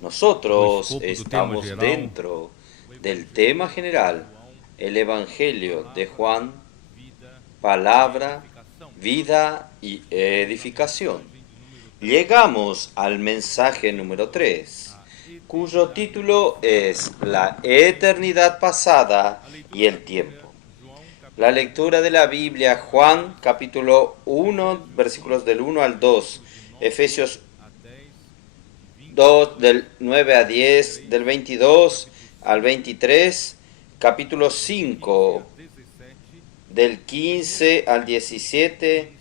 Nosotros estamos dentro del tema general, el Evangelio de Juan, palabra, vida y edificación. Llegamos al mensaje número 3, cuyo título es La eternidad pasada y el tiempo. La lectura de la Biblia, Juan capítulo 1, versículos del 1 al 2, Efesios 2 del 9 a 10, del 22 al 23, capítulo 5 del 15 al 17,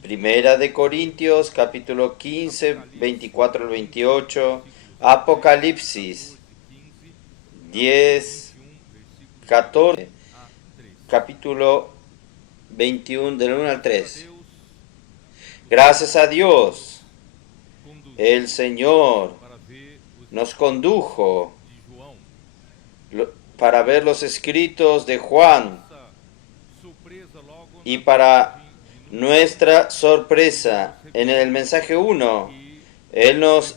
Primera de Corintios capítulo 15, 24 al 28, Apocalipsis 10, 14, capítulo 21 del 1 al 3. Gracias a Dios, el Señor nos condujo para ver los escritos de Juan y para nuestra sorpresa, en el mensaje 1, Él nos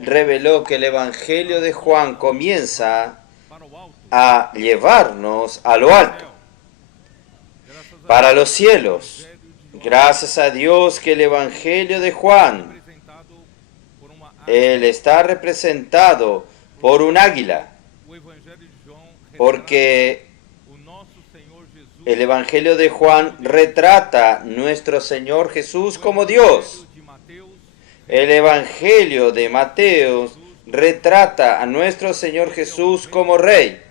reveló que el Evangelio de Juan comienza a llevarnos a lo alto, para los cielos. Gracias a Dios que el Evangelio de Juan, Él está representado por un águila, porque el Evangelio de Juan retrata a nuestro Señor Jesús como Dios. El Evangelio de Mateo retrata a nuestro Señor Jesús como Rey.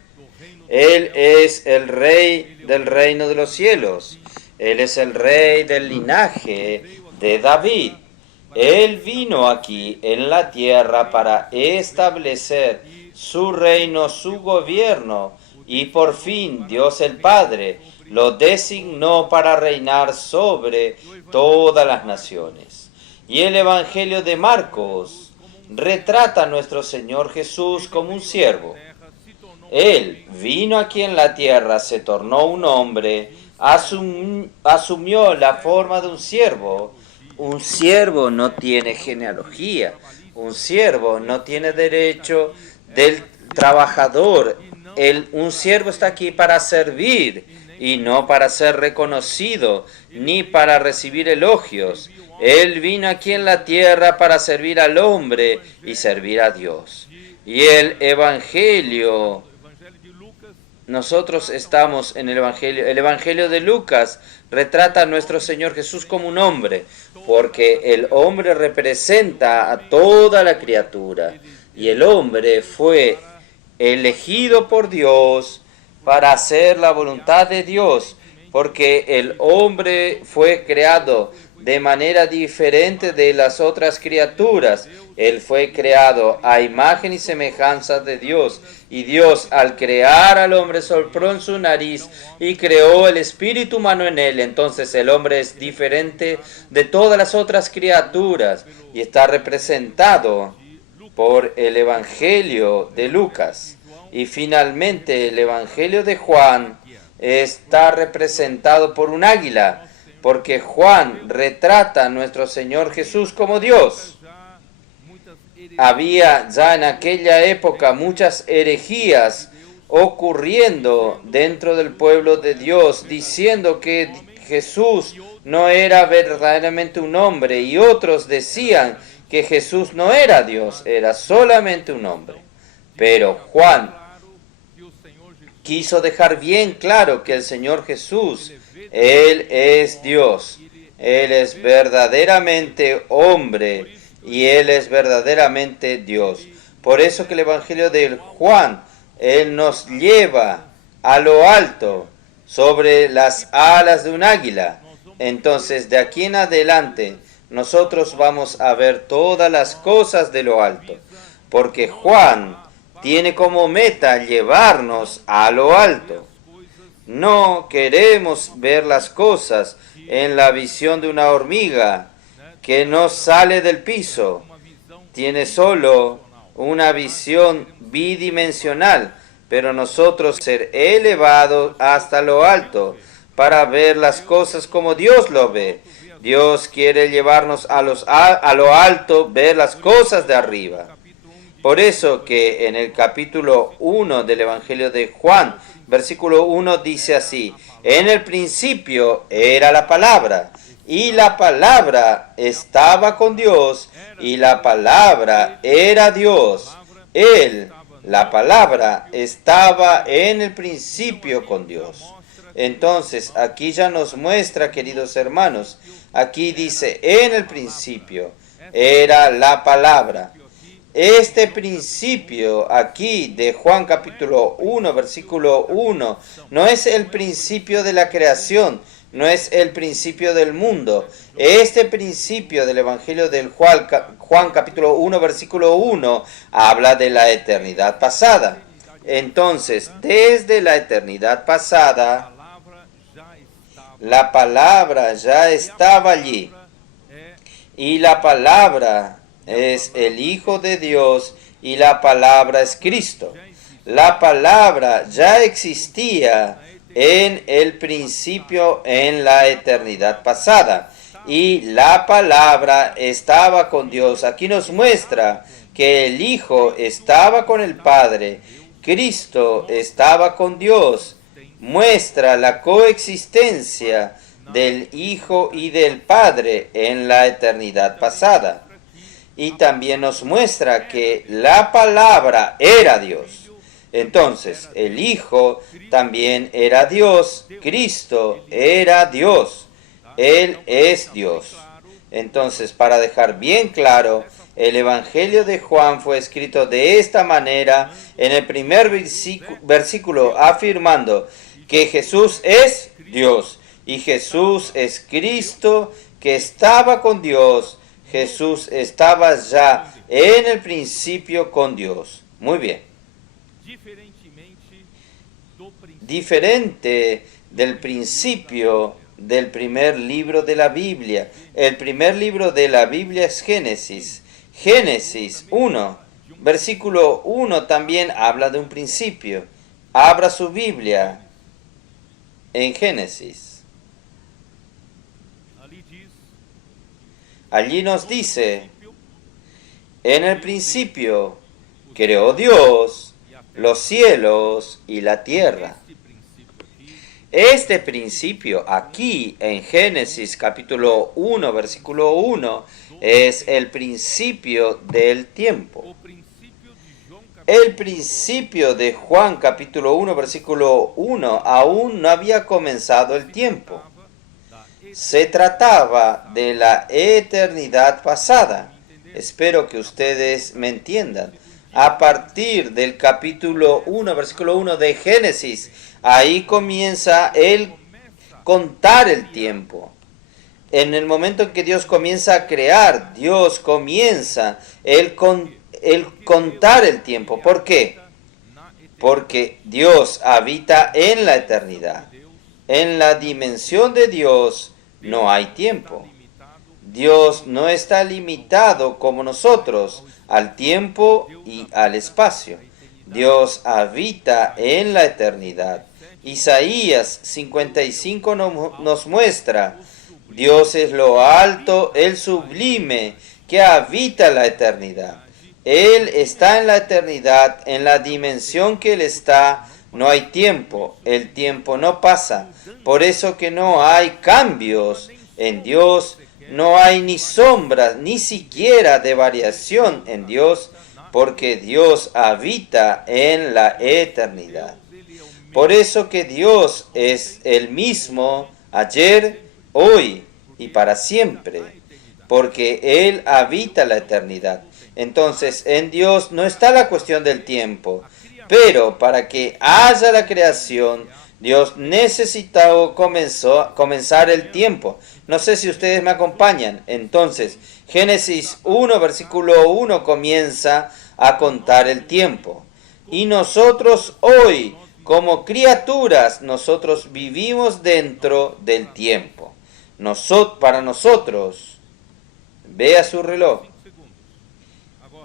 Él es el Rey del reino de los cielos. Él es el Rey del linaje de David. Él vino aquí en la tierra para establecer su reino, su gobierno, y por fin Dios el Padre lo designó para reinar sobre todas las naciones. Y el Evangelio de Marcos retrata a nuestro Señor Jesús como un siervo. Él vino aquí en la tierra, se tornó un hombre, asumió la forma de un siervo. Un siervo no tiene genealogía, un siervo no tiene derecho del trabajador. Un siervo está aquí para servir y no para ser reconocido ni para recibir elogios. Él vino aquí en la tierra para servir al hombre y servir a Dios. Y el Evangelio, nosotros estamos en el Evangelio de Lucas retrata a nuestro Señor Jesús como un hombre, porque el hombre representa a toda la criatura, y el hombre fue elegido por Dios para hacer la voluntad de Dios, porque el hombre fue creado de manera diferente de las otras criaturas. Él fue creado a imagen y semejanza de Dios, y Dios, al crear al hombre, sopló en su nariz y creó el espíritu humano en él. Entonces el hombre es diferente de todas las otras criaturas y está representado por el Evangelio de Lucas. Y finalmente el Evangelio de Juan está representado por un águila, porque Juan retrata a nuestro Señor Jesús como Dios. Había ya en aquella época muchas herejías ocurriendo dentro del pueblo de Dios, diciendo que Jesús no era verdaderamente un hombre, y otros decían que Jesús no era Dios, era solamente un hombre. Pero Juan quiso dejar bien claro que el Señor Jesús, Él es Dios, Él es verdaderamente hombre y Él es verdaderamente Dios. Por eso que el Evangelio de Juan, Él nos lleva a lo alto, sobre las alas de un águila. Entonces, de aquí en adelante, nosotros vamos a ver todas las cosas de lo alto, porque Juan tiene como meta llevarnos a lo alto. No queremos ver las cosas en la visión de una hormiga que no sale del piso. Tiene solo una visión bidimensional, pero nosotros ser elevados hasta lo alto para ver las cosas como Dios lo ve. Dios quiere llevarnos a lo alto, ver las cosas de arriba. Por eso que en el capítulo 1 del Evangelio de Juan, versículo 1 dice así: en el principio era la palabra, y la palabra estaba con Dios, y la palabra era Dios. Él, la palabra, estaba en el principio con Dios. Entonces, aquí ya nos muestra, queridos hermanos, aquí dice, en el principio era la palabra. Este principio aquí de Juan capítulo 1, versículo 1, no es el principio de la creación, no es el principio del mundo. Este principio del Evangelio del Juan capítulo 1, versículo 1, habla de la eternidad pasada. Entonces, desde la eternidad pasada, la palabra ya estaba allí. Y la palabra es el Hijo de Dios y la palabra es Cristo. La palabra ya existía en el principio, en la eternidad pasada. Y la palabra estaba con Dios. Aquí nos muestra que el Hijo estaba con el Padre. Cristo estaba con Dios. Muestra la coexistencia del Hijo y del Padre en la eternidad pasada. Y también nos muestra que la palabra era Dios. Entonces, el Hijo también era Dios, Cristo era Dios, Él es Dios. Entonces, para dejar bien claro, el Evangelio de Juan fue escrito de esta manera en el primer versículo, afirmando que Jesús es Dios y Jesús es Cristo que estaba con Dios. Jesús estaba ya en el principio con Dios. Muy bien. Diferente del principio del primer libro de la Biblia. El primer libro de la Biblia es Génesis. Génesis 1, versículo 1 también habla de un principio. Abra su Biblia en Génesis. Allí nos dice, en el principio creó Dios los cielos y la tierra. Este principio aquí en Génesis capítulo 1, versículo 1, es el principio del tiempo. El principio de Juan capítulo 1, versículo 1, aún no había comenzado el tiempo. Se trataba de la eternidad pasada. Espero que ustedes me entiendan. A partir del capítulo 1, versículo 1 de Génesis, ahí comienza el contar el tiempo. En el momento en que Dios comienza a crear, Dios comienza el contar el tiempo. ¿Por qué? Porque Dios habita en la eternidad. En la dimensión de Dios no hay tiempo. Dios no está limitado como nosotros al tiempo y al espacio. Dios habita en la eternidad. Isaías 55 nos muestra, Dios es lo alto, el sublime, que habita la eternidad. Él está en la eternidad, en la dimensión que Él está, no hay tiempo, el tiempo no pasa. Por eso que no hay cambios en Dios, no hay ni sombras, ni siquiera de variación en Dios, porque Dios habita en la eternidad. Por eso que Dios es el mismo ayer, hoy y para siempre, porque Él habita la eternidad. Entonces, en Dios no está la cuestión del tiempo, pero para que haya la creación, Dios necesitaba comenzar el tiempo. No sé si ustedes me acompañan. Entonces, Génesis 1, versículo 1 comienza a contar el tiempo. Y nosotros hoy, como criaturas, nosotros vivimos dentro del tiempo. Para nosotros, vea su reloj.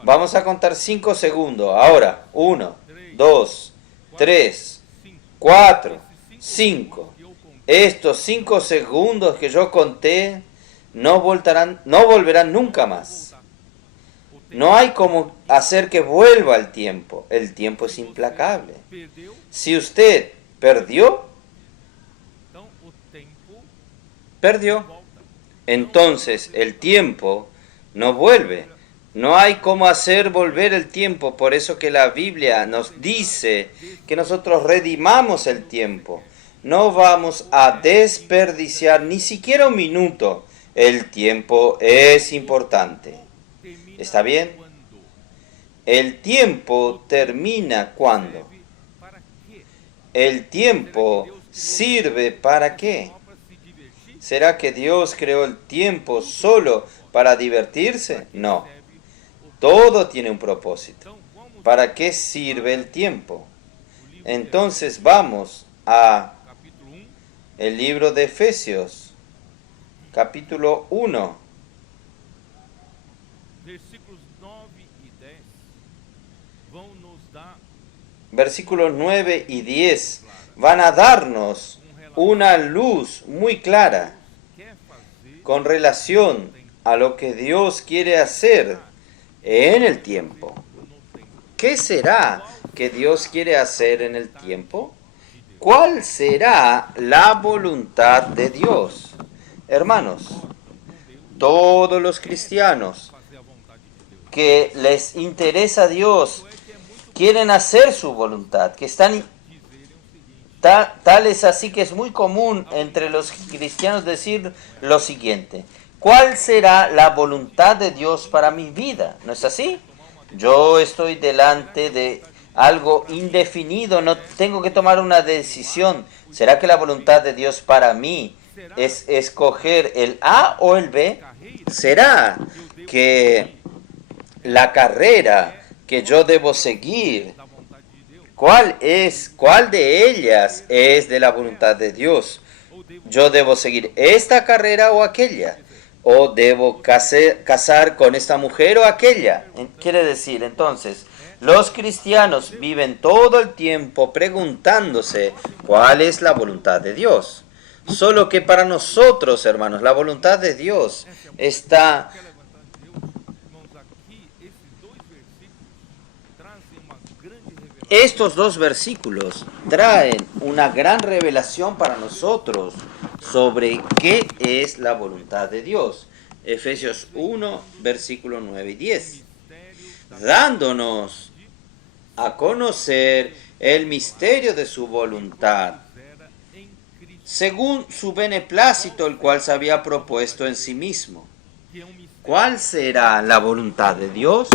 Vamos a contar 5 segundos. Ahora, 1, 2, 3, 4, 5. Estos 5 segundos que yo conté no volverán nunca más. No hay como hacer que vuelva el tiempo. El tiempo es implacable. Si usted perdió, perdió. Entonces el tiempo no vuelve. No hay cómo hacer volver el tiempo. Por eso que la Biblia nos dice que nosotros redimamos el tiempo. No vamos a desperdiciar ni siquiera un minuto. El tiempo es importante. ¿Está bien? El tiempo termina ¿cuándo? El tiempo sirve ¿para qué? ¿Será que Dios creó el tiempo solo para divertirse? No. Todo tiene un propósito. ¿Para qué sirve el tiempo? Entonces vamos a el libro de Efesios, capítulo 1. Versículos 9 y 10 van a darnos una luz muy clara con relación a lo que Dios quiere hacer en el tiempo. ¿Qué será que Dios quiere hacer en el tiempo? ¿Cuál será la voluntad de Dios? Hermanos, todos los cristianos que les interesa a Dios quieren hacer su voluntad, que están tal es así que es muy común entre los cristianos decir lo siguiente: ¿cuál será la voluntad de Dios para mi vida? ¿No es así? Yo estoy delante de algo indefinido, no tengo que tomar una decisión. ¿Será que la voluntad de Dios para mí es escoger el A o el B? ¿Será que la carrera que yo debo seguir, cuál de ellas es de la voluntad de Dios? ¿Yo debo seguir esta carrera o aquella? ¿O debo casar con esta mujer o aquella? Quiere decir, entonces, los cristianos viven todo el tiempo preguntándose cuál es la voluntad de Dios. Solo que para nosotros, hermanos, la voluntad de Dios está... Estos dos versículos traen una gran revelación para nosotros sobre qué es la voluntad de Dios. Efesios 1, versículos 9 y 10. Dándonos a conocer el misterio de su voluntad, según su beneplácito, el cual se había propuesto en sí mismo. ¿Cuál será la voluntad de Dios?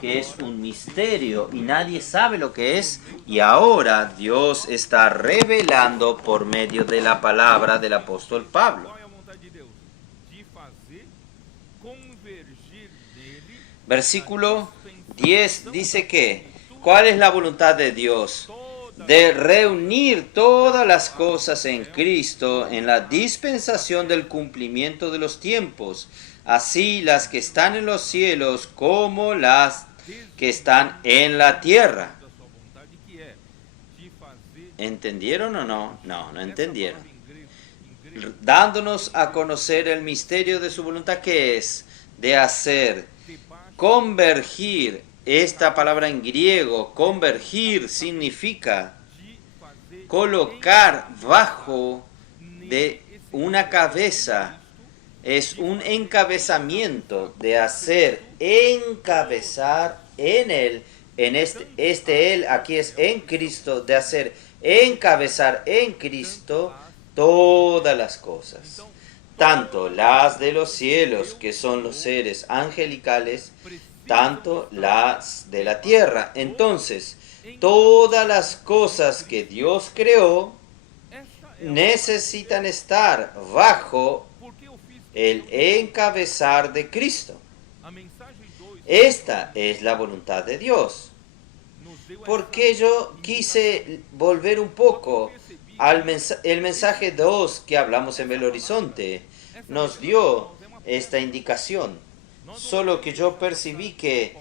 Que es un misterio y nadie sabe lo que es, y ahora Dios está revelando por medio de la palabra del apóstol Pablo. Versículo 10 dice que, ¿cuál es la voluntad de Dios? De reunir todas las cosas en Cristo en la dispensación del cumplimiento de los tiempos, así las que están en los cielos como las que están en la tierra. ¿Entendieron o no? No entendieron. Dándonos a conocer el misterio de su voluntad, que es de hacer convergir. Esta palabra en griego, convergir, significa colocar bajo de una cabeza. Es un encabezamiento, de hacer encabezar en él, en él, aquí es en Cristo, de hacer encabezar en Cristo todas las cosas, tanto las de los cielos, que son los seres angelicales, tanto las de la tierra. Entonces, todas las cosas que Dios creó necesitan estar bajo el encabezar de Cristo. Esta es la voluntad de Dios. Porque yo quise volver un poco al el mensaje 2 que hablamos en Belo Horizonte. Nos dio esta indicación. Solo que yo percibí que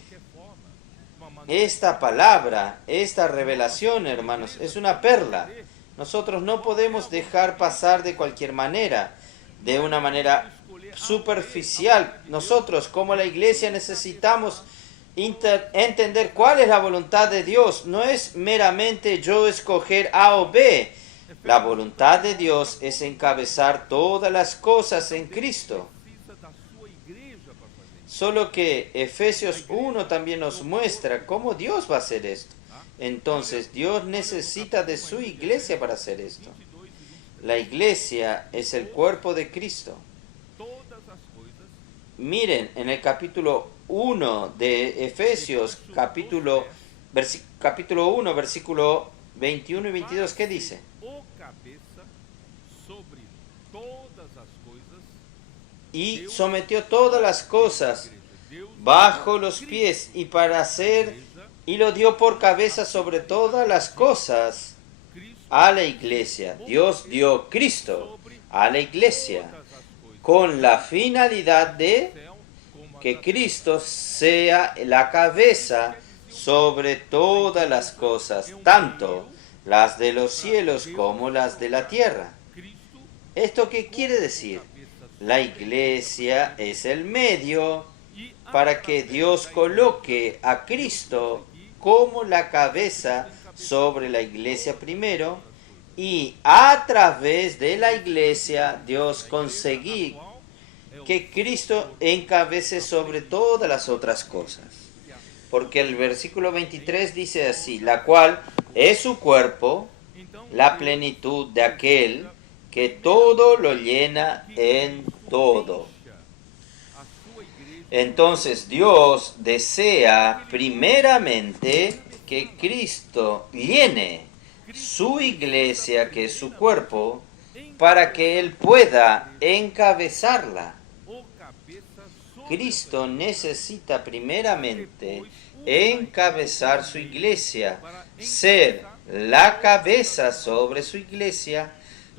esta palabra, esta revelación, hermanos, es una perla. Nosotros no podemos dejar pasar de cualquier manera, de una manera superficial. Nosotros como la iglesia necesitamos entender cuál es la voluntad de Dios. No es meramente yo escoger A o B. La voluntad de Dios es encabezar todas las cosas en Cristo. Solo que Efesios 1 también nos muestra cómo Dios va a hacer esto. Entonces Dios necesita de su iglesia para hacer esto. La iglesia es el cuerpo de Cristo. Miren, en el capítulo 1 de Efesios, capítulo 1, versículo 21 y 22, ¿qué dice? Y sometió todas las cosas bajo los pies y para hacer, y lo dio por cabeza sobre todas las cosas a la iglesia. Dios dio Cristo a la iglesia con la finalidad de que Cristo sea la cabeza sobre todas las cosas, tanto las de los cielos como las de la tierra. ¿Esto qué quiere decir? La iglesia es el medio para que Dios coloque a Cristo como la cabeza sobre la iglesia primero, y a través de la iglesia Dios conseguir que Cristo encabece sobre todas las otras cosas. Porque el versículo 23 dice así, la cual es su cuerpo, la plenitud de aquel que todo lo llena en todo. Entonces Dios desea primeramente que Cristo llene su iglesia, que es su cuerpo, para que Él pueda encabezarla. Cristo necesita primeramente encabezar su iglesia, ser la cabeza sobre su iglesia,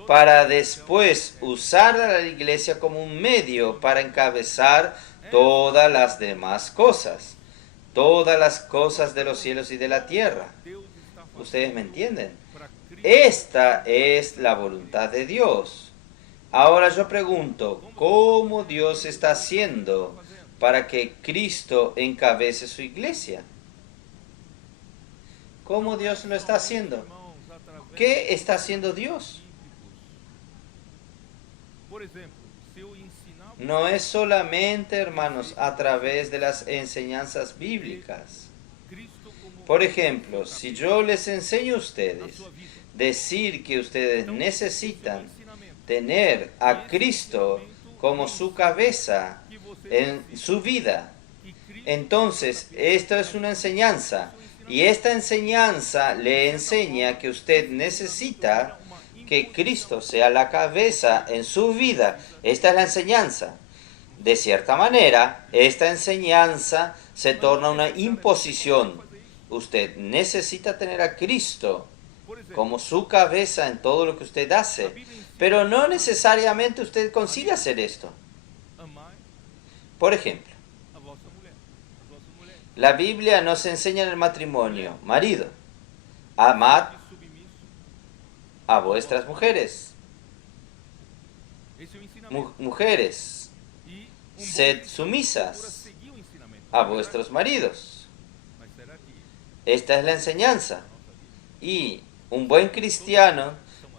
para después usar a la iglesia como un medio para encabezar todas las demás cosas, todas las cosas de los cielos y de la tierra. ¿Ustedes me entienden? Esta es la voluntad de Dios. Ahora yo pregunto, ¿cómo Dios está haciendo para que Cristo encabece su iglesia? ¿Cómo Dios lo está haciendo? ¿Qué está haciendo Dios? No es solamente, hermanos, a través de las enseñanzas bíblicas. Por ejemplo, si yo les enseño a ustedes decir que ustedes necesitan tener a Cristo como su cabeza en su vida, entonces esto es una enseñanza, y esta enseñanza le enseña que usted necesita que Cristo sea la cabeza en su vida. Esta es la enseñanza. De cierta manera, esta enseñanza se torna una imposición. Usted necesita tener a Cristo como su cabeza en todo lo que usted hace, pero no necesariamente usted consigue hacer esto. Por ejemplo, la Biblia nos enseña en el matrimonio, marido, amad a vuestras mujeres. Mujeres, sed sumisas a vuestros maridos. Esta es la enseñanza. Y un buen cristiano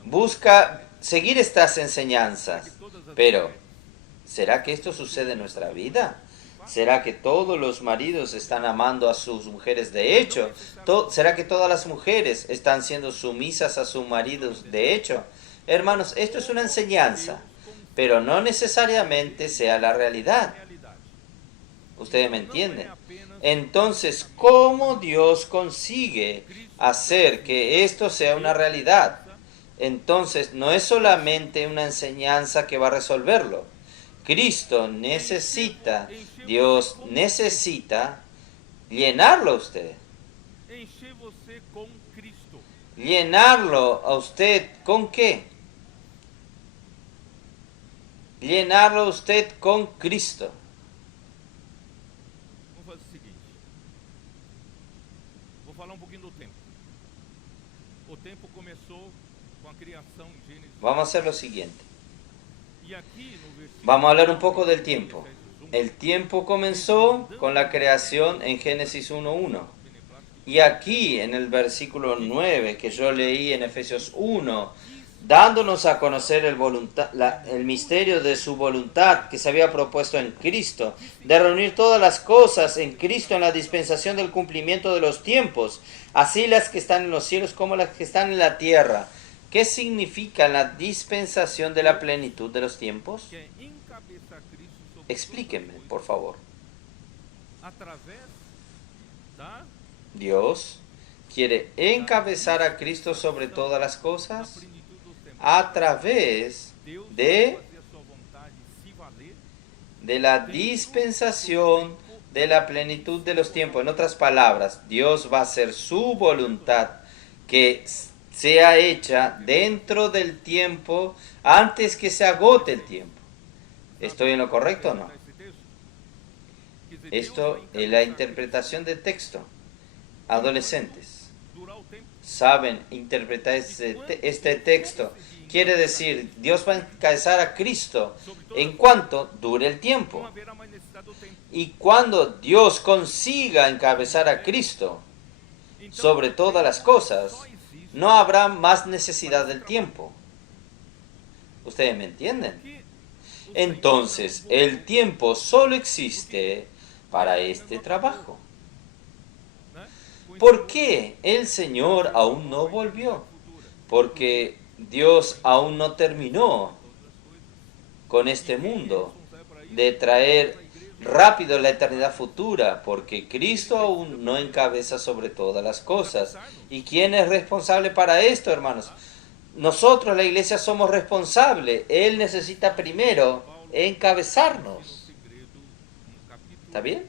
busca seguir estas enseñanzas. Pero, ¿será que esto sucede en nuestra vida? ¿Será que todos los maridos están amando a sus mujeres de hecho? ¿Será que todas las mujeres están siendo sumisas a sus maridos de hecho? Hermanos, esto es una enseñanza, pero no necesariamente sea la realidad. ¿Ustedes me entienden? Entonces, ¿cómo Dios consigue hacer que esto sea una realidad? Entonces, no es solamente una enseñanza que va a resolverlo. Cristo necesita, Dios necesita llenarlo a usted. ¿Llenarlo a usted con qué? Llenarlo a usted con Cristo. Vamos a hacer lo siguiente. Vamos a hablar un poco del tiempo. El tiempo comenzó con la creación en Génesis 1:1. Y aquí en el versículo 9 que yo leí en Efesios 1, dándonos a conocer el misterio de su voluntad que se había propuesto en Cristo, de reunir todas las cosas en Cristo en la dispensación del cumplimiento de los tiempos, así las que están en los cielos como las que están en la tierra. ¿Qué significa la dispensación de la plenitud de los tiempos? Explíquenme, por favor. Dios quiere encabezar a Cristo sobre todas las cosas a través de la dispensación de la plenitud de los tiempos. En otras palabras, Dios va a hacer su voluntad que sea hecha dentro del tiempo antes que se agote el tiempo. ¿Estoy en lo correcto o no? Esto es la interpretación del texto. Adolescentes, ¿saben interpretar este texto? Quiere decir, Dios va a encabezar a Cristo en cuanto dure el tiempo. Y cuando Dios consiga encabezar a Cristo sobre todas las cosas, no habrá más necesidad del tiempo. ¿Ustedes me entienden? Entonces, el tiempo solo existe para este trabajo. ¿Por qué el Señor aún no volvió? Porque Dios aún no terminó con este mundo de traer rápido la eternidad futura, porque Cristo aún no encabeza sobre todas las cosas. ¿Y quién es responsable para esto, hermanos? Nosotros, la iglesia, somos responsables. Él necesita primero encabezarnos. ¿Está bien?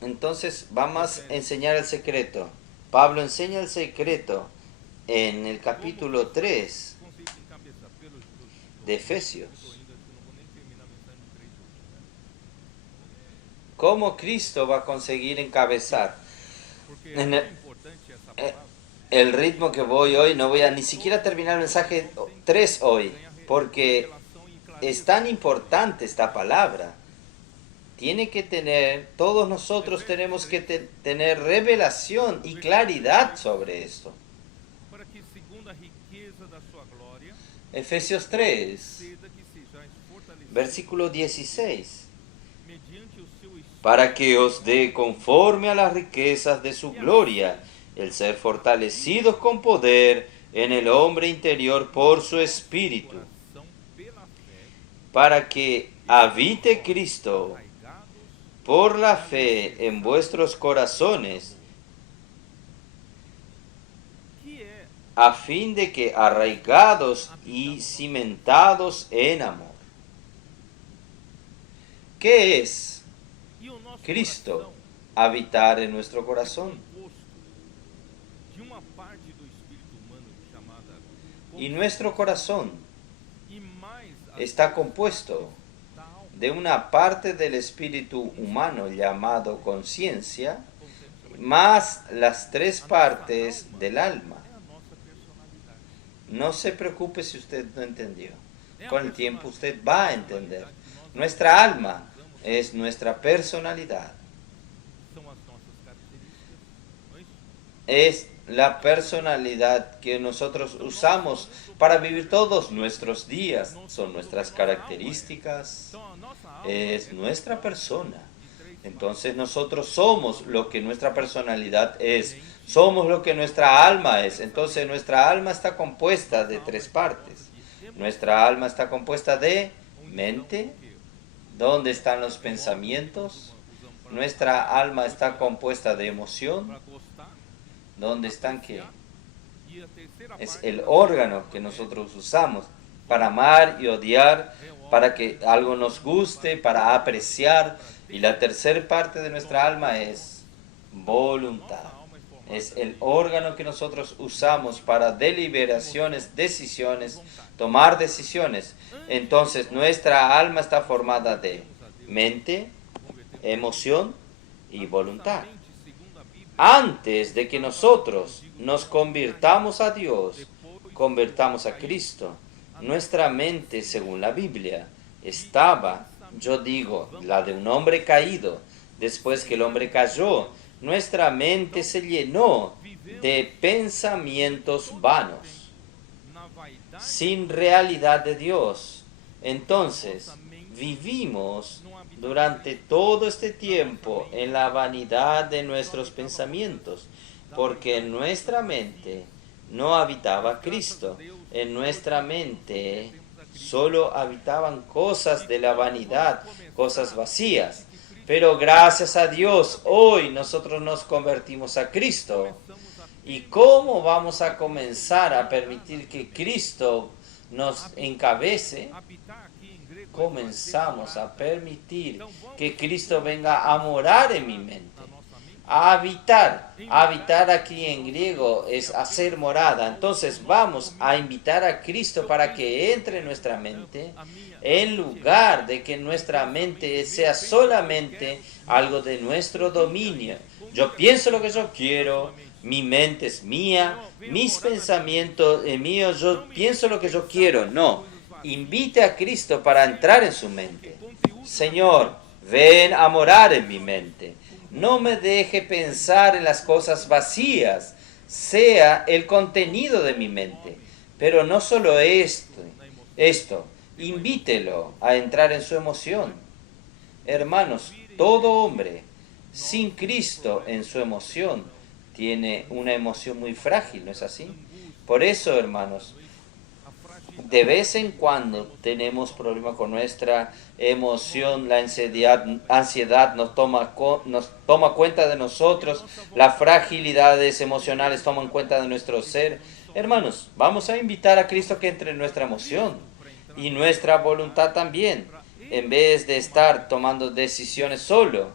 Entonces vamos a enseñar el secreto. Pablo enseña el secreto en el capítulo 3 de Efesios. ¿Cómo Cristo va a conseguir encabezar? En el ritmo que voy hoy, no voy a ni siquiera terminar el mensaje 3 hoy, porque es tan importante esta palabra. Todos nosotros tenemos que tener revelación y claridad sobre esto. Efesios 3, versículo 16. Para que os dé conforme a las riquezas de su gloria, el ser fortalecidos con poder en el hombre interior por su espíritu, para que habite Cristo por la fe en vuestros corazones, a fin de que arraigados y cimentados en amor. ¿Qué es Cristo? Habitar en nuestro corazón. Y nuestro corazón está compuesto de una parte del espíritu humano llamado conciencia, más las 3 partes del alma. No se preocupe si usted no entendió. Con el tiempo usted va a entender. Nuestra alma es nuestra personalidad. Es la personalidad que nosotros usamos para vivir todos nuestros días. Son nuestras características. Es nuestra persona. Entonces nosotros somos lo que nuestra personalidad es. Somos lo que nuestra alma es. Entonces nuestra alma está compuesta de 3 partes. Nuestra alma está compuesta de mente. ¿Dónde están los pensamientos? Nuestra alma está compuesta de emoción. ¿Dónde están qué? Es el órgano que nosotros usamos para amar y odiar, para que algo nos guste, para apreciar. Y la tercera parte de nuestra alma es voluntad. Es el órgano que nosotros usamos para deliberaciones, decisiones, tomar decisiones. Entonces nuestra alma está formada de mente, emoción y voluntad. Antes de que nosotros nos convirtamos a Dios, convertamos a Cristo, Nuestra mente, según la Biblia, estaba, yo digo, la de un hombre caído. Después que el hombre cayó, nuestra mente se llenó de pensamientos vanos, sin realidad de Dios. Entonces, vivimos durante todo este tiempo en la vanidad de nuestros pensamientos, porque en nuestra mente no habitaba Cristo. En nuestra mente solo habitaban cosas de la vanidad, cosas vacías. Pero gracias a Dios, hoy nosotros nos convertimos a Cristo. ¿Y cómo vamos a comenzar a permitir que Cristo nos encabece? Comenzamos a permitir que Cristo venga a morar en mi mente, a habitar. Habitar aquí en griego es hacer morada. Entonces vamos a invitar a Cristo para que entre en nuestra mente, en lugar de que nuestra mente sea solamente algo de nuestro dominio. Yo pienso lo que yo quiero, mi mente es mía, mis pensamientos míos, yo pienso lo que yo quiero. No, invite a Cristo para entrar en su mente. Señor, ven a morar en mi mente. No me deje pensar en las cosas vacías, sea el contenido de mi mente. Pero no solo esto, invítelo a entrar en su emoción. Hermanos, todo hombre sin Cristo en su emoción tiene una emoción muy frágil, ¿no es así? Por eso, hermanos, de vez en cuando tenemos problemas con nuestra emoción, la ansiedad nos toma cuenta de nosotros, las fragilidades emocionales toman cuenta de nuestro ser. Hermanos, vamos a invitar a Cristo que entre en nuestra emoción y nuestra voluntad también. En vez de estar tomando decisiones solo,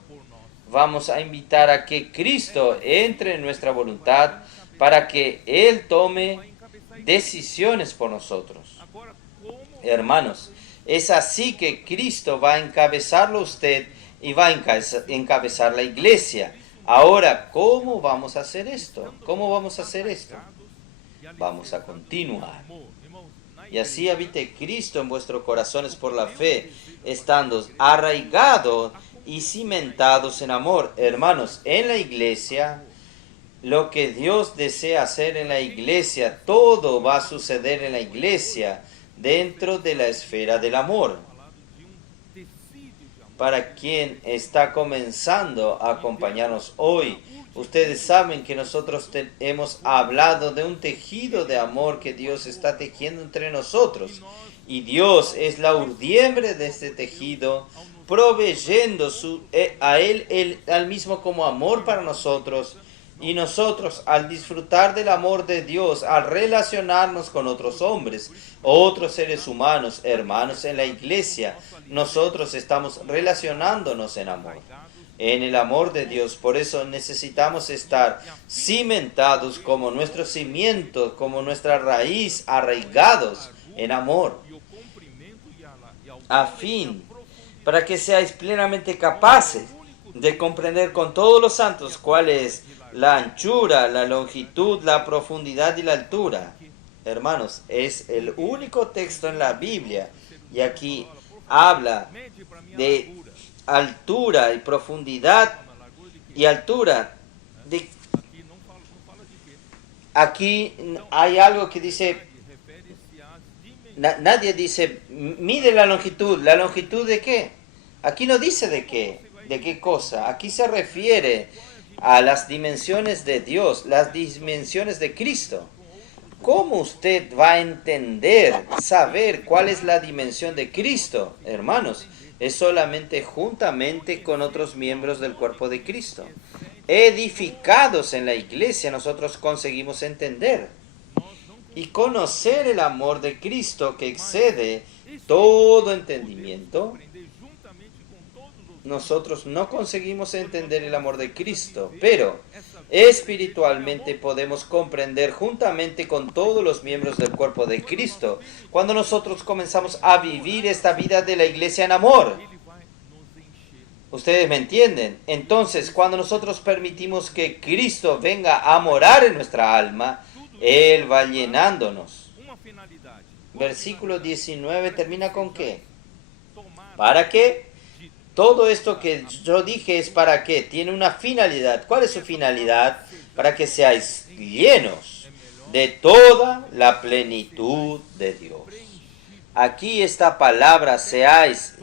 vamos a invitar a que Cristo entre en nuestra voluntad para que Él tome decisiones por nosotros. Hermanos, es así que Cristo va a encabezarlo usted y va a encabezar la iglesia. Ahora, ¿cómo vamos a hacer esto? ¿Cómo vamos a hacer esto? Vamos a continuar. Y así habite Cristo en vuestros corazones por la fe, estando arraigados y cimentados en amor. Hermanos, en la iglesia, lo que Dios desea hacer en la iglesia, todo va a suceder en la iglesia, dentro de la esfera del amor. Para quien está comenzando a acompañarnos hoy, ustedes saben que nosotros hemos hablado de un tejido de amor que Dios está tejiendo entre nosotros. Y Dios es la urdiembre de este tejido, proveyendo a Él al mismo como amor para nosotros. Y nosotros, al disfrutar del amor de Dios, al relacionarnos con otros hombres, otros seres humanos, hermanos en la iglesia, nosotros estamos relacionándonos en amor, en el amor de Dios. Por eso necesitamos estar cimentados como nuestros cimientos, como nuestra raíz, arraigados en amor, a fin, para que seáis plenamente capaces de comprender con todos los santos cuál es la anchura, la longitud, la profundidad y la altura. Hermanos, es el único texto en la Biblia, y aquí habla de altura y profundidad y altura. Aquí hay algo que dice, nadie dice, mide la longitud. ¿La longitud de qué? Aquí no dice de qué cosa. Aquí se refiere a las dimensiones de Dios, las dimensiones de Cristo. ¿Cómo usted va a entender, saber cuál es la dimensión de Cristo, hermanos? Es solamente juntamente con otros miembros del cuerpo de Cristo. Edificados en la iglesia, nosotros conseguimos entender y conocer el amor de Cristo que excede todo entendimiento. Nosotros no conseguimos entender el amor de Cristo, pero espiritualmente podemos comprender juntamente con todos los miembros del cuerpo de Cristo cuando nosotros comenzamos a vivir esta vida de la iglesia en amor. ¿Ustedes me entienden? Entonces, cuando nosotros permitimos que Cristo venga a morar en nuestra alma, Él va llenándonos. versículo 19 termina con ¿qué? ¿Para qué? Todo esto que yo dije es para qué. Tiene una finalidad. ¿Cuál es su finalidad? Para que seáis llenos de toda la plenitud de Dios. Aquí esta palabra seáis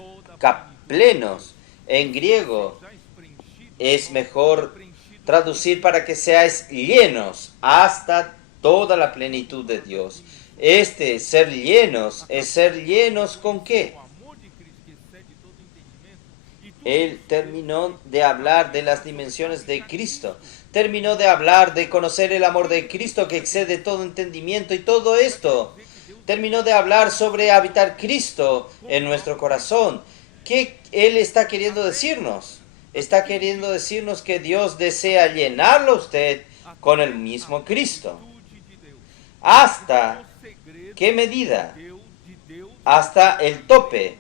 plenos en griego es mejor traducir para que seáis llenos hasta toda la plenitud de Dios. Ser llenos es ser llenos ¿con qué? Él terminó de hablar de las dimensiones de Cristo. Terminó de hablar de conocer el amor de Cristo que excede todo entendimiento y todo esto. Terminó de hablar sobre habitar Cristo en nuestro corazón. ¿Qué Él está queriendo decirnos? Está queriendo decirnos que Dios desea llenarlo a usted con el mismo Cristo. ¿Hasta qué medida? Hasta el tope.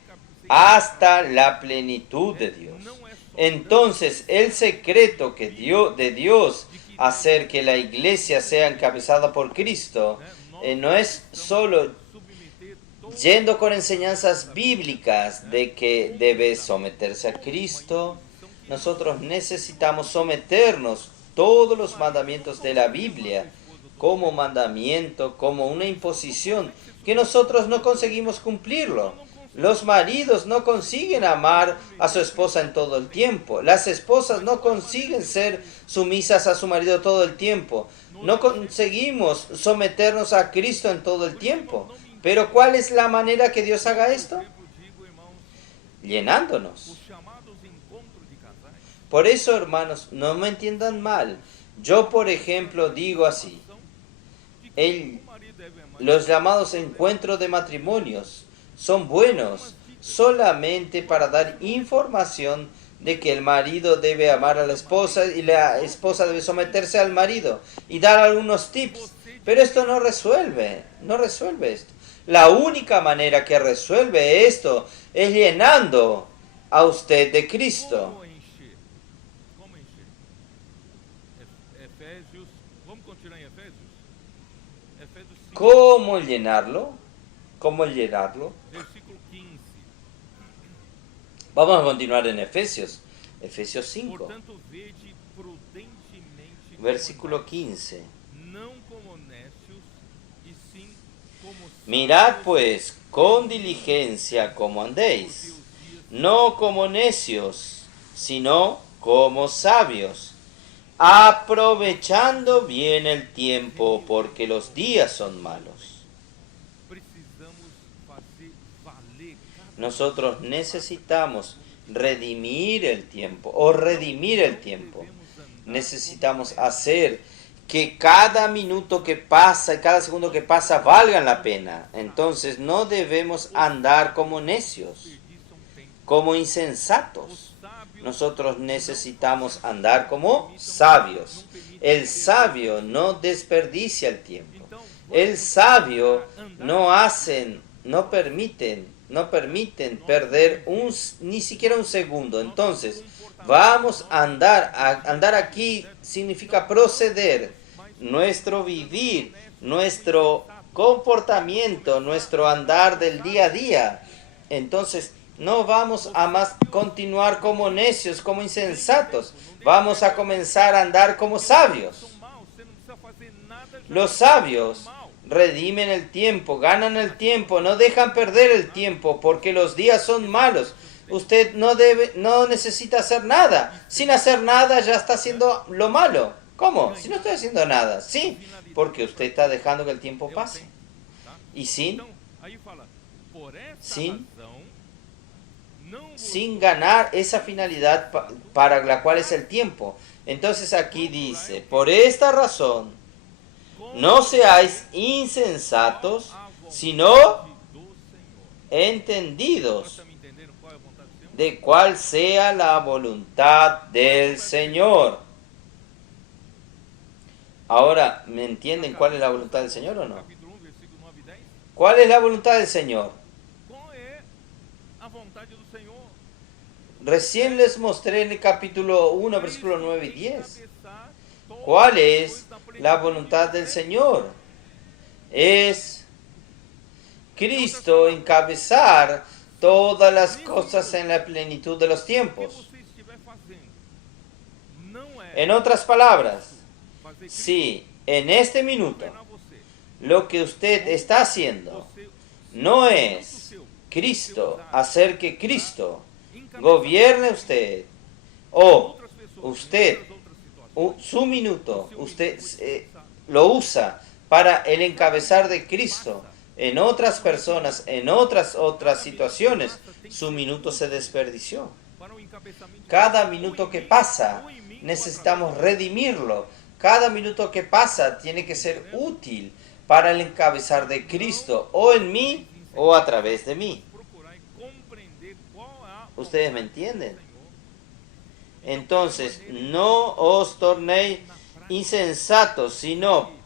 Hasta la plenitud de Dios. Entonces, el secreto de Dios hacer que la iglesia sea encabezada por Cristo no es solo yendo con enseñanzas bíblicas de que debe someterse a Cristo. Nosotros necesitamos someternos todos los mandamientos de la Biblia como mandamiento, como una imposición que nosotros no conseguimos cumplirlo. Los maridos no consiguen amar a su esposa en todo el tiempo. Las esposas no consiguen ser sumisas a su marido todo el tiempo. No conseguimos someternos a Cristo en todo el tiempo. Pero ¿cuál es la manera que Dios haga esto? Llenándonos. Por eso, hermanos, no me entiendan mal. Yo, por ejemplo, digo así. Los llamados encuentros de matrimonios son buenos solamente para dar información de que el marido debe amar a la esposa y la esposa debe someterse al marido y dar algunos tips. Pero esto no resuelve esto. La única manera que resuelve esto es llenando a usted de Cristo. ¿Cómo llenarlo? ¿Cómo llenarlo? Vamos a continuar en Efesios. Efesios 5. Versículo 15. Mirad pues con diligencia cómo andéis, no como necios, sino como sabios, aprovechando bien el tiempo, porque los días son malos. Nosotros necesitamos redimir el tiempo, Necesitamos hacer que cada minuto que pasa y cada segundo que pasa valgan la pena. Entonces no debemos andar como necios, como insensatos. Nosotros necesitamos andar como sabios. El sabio no desperdicia el tiempo. El sabio no permiten perder ni siquiera un segundo. Entonces, vamos a andar. Andar aquí significa proceder. Nuestro vivir, nuestro comportamiento, nuestro andar del día a día. Entonces, no vamos a más continuar como necios, como insensatos. Vamos a comenzar a andar como sabios. Los sabios redimen el tiempo, ganan el tiempo, no dejan perder el tiempo, porque los días son malos. Usted no necesita hacer nada. Sin hacer nada ya está haciendo lo malo. ¿Cómo? Si no estoy haciendo nada. Sí, porque usted está dejando que el tiempo pase. Y sin ganar esa finalidad para la cual es el tiempo. Entonces aquí dice, por esta razón, no seáis insensatos, sino entendidos de cuál sea la voluntad del Señor. Ahora, ¿me entienden cuál es la voluntad del Señor o no? ¿Cuál es la voluntad del Señor? Recién les mostré en el capítulo 1, versículo 9 y 10. ¿Cuál es la voluntad del Señor? Es Cristo encabezar todas las cosas en la plenitud de los tiempos. En otras palabras, si en este minuto lo que usted está haciendo no es Cristo, hacer que Cristo gobierne usted, o usted, su minuto, usted lo usa para el encabezar de Cristo en otras personas, en otras situaciones, su minuto se desperdició. Cada minuto que pasa necesitamos redimirlo. Cada minuto que pasa tiene que ser útil para el encabezar de Cristo, o en mí o a través de mí. ¿Ustedes me entienden? Entonces, no os tornéis insensatos, sino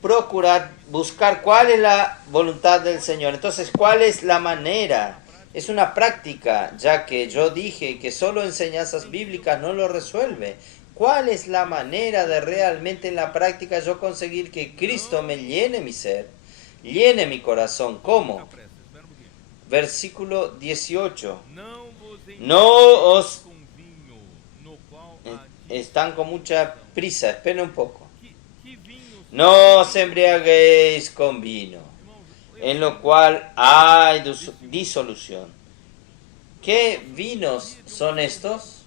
procurad buscar cuál es la voluntad del Señor. Entonces, ¿cuál es la manera? Es una práctica, ya que yo dije que solo enseñanzas bíblicas no lo resuelve. ¿Cuál es la manera de realmente en la práctica yo conseguir que Cristo me llene mi ser, llene mi corazón? ¿Cómo? Versículo 18. No os... Están con mucha prisa, esperen un poco. No os embriaguéis con vino, en lo cual hay disolución. ¿Qué vinos son estos?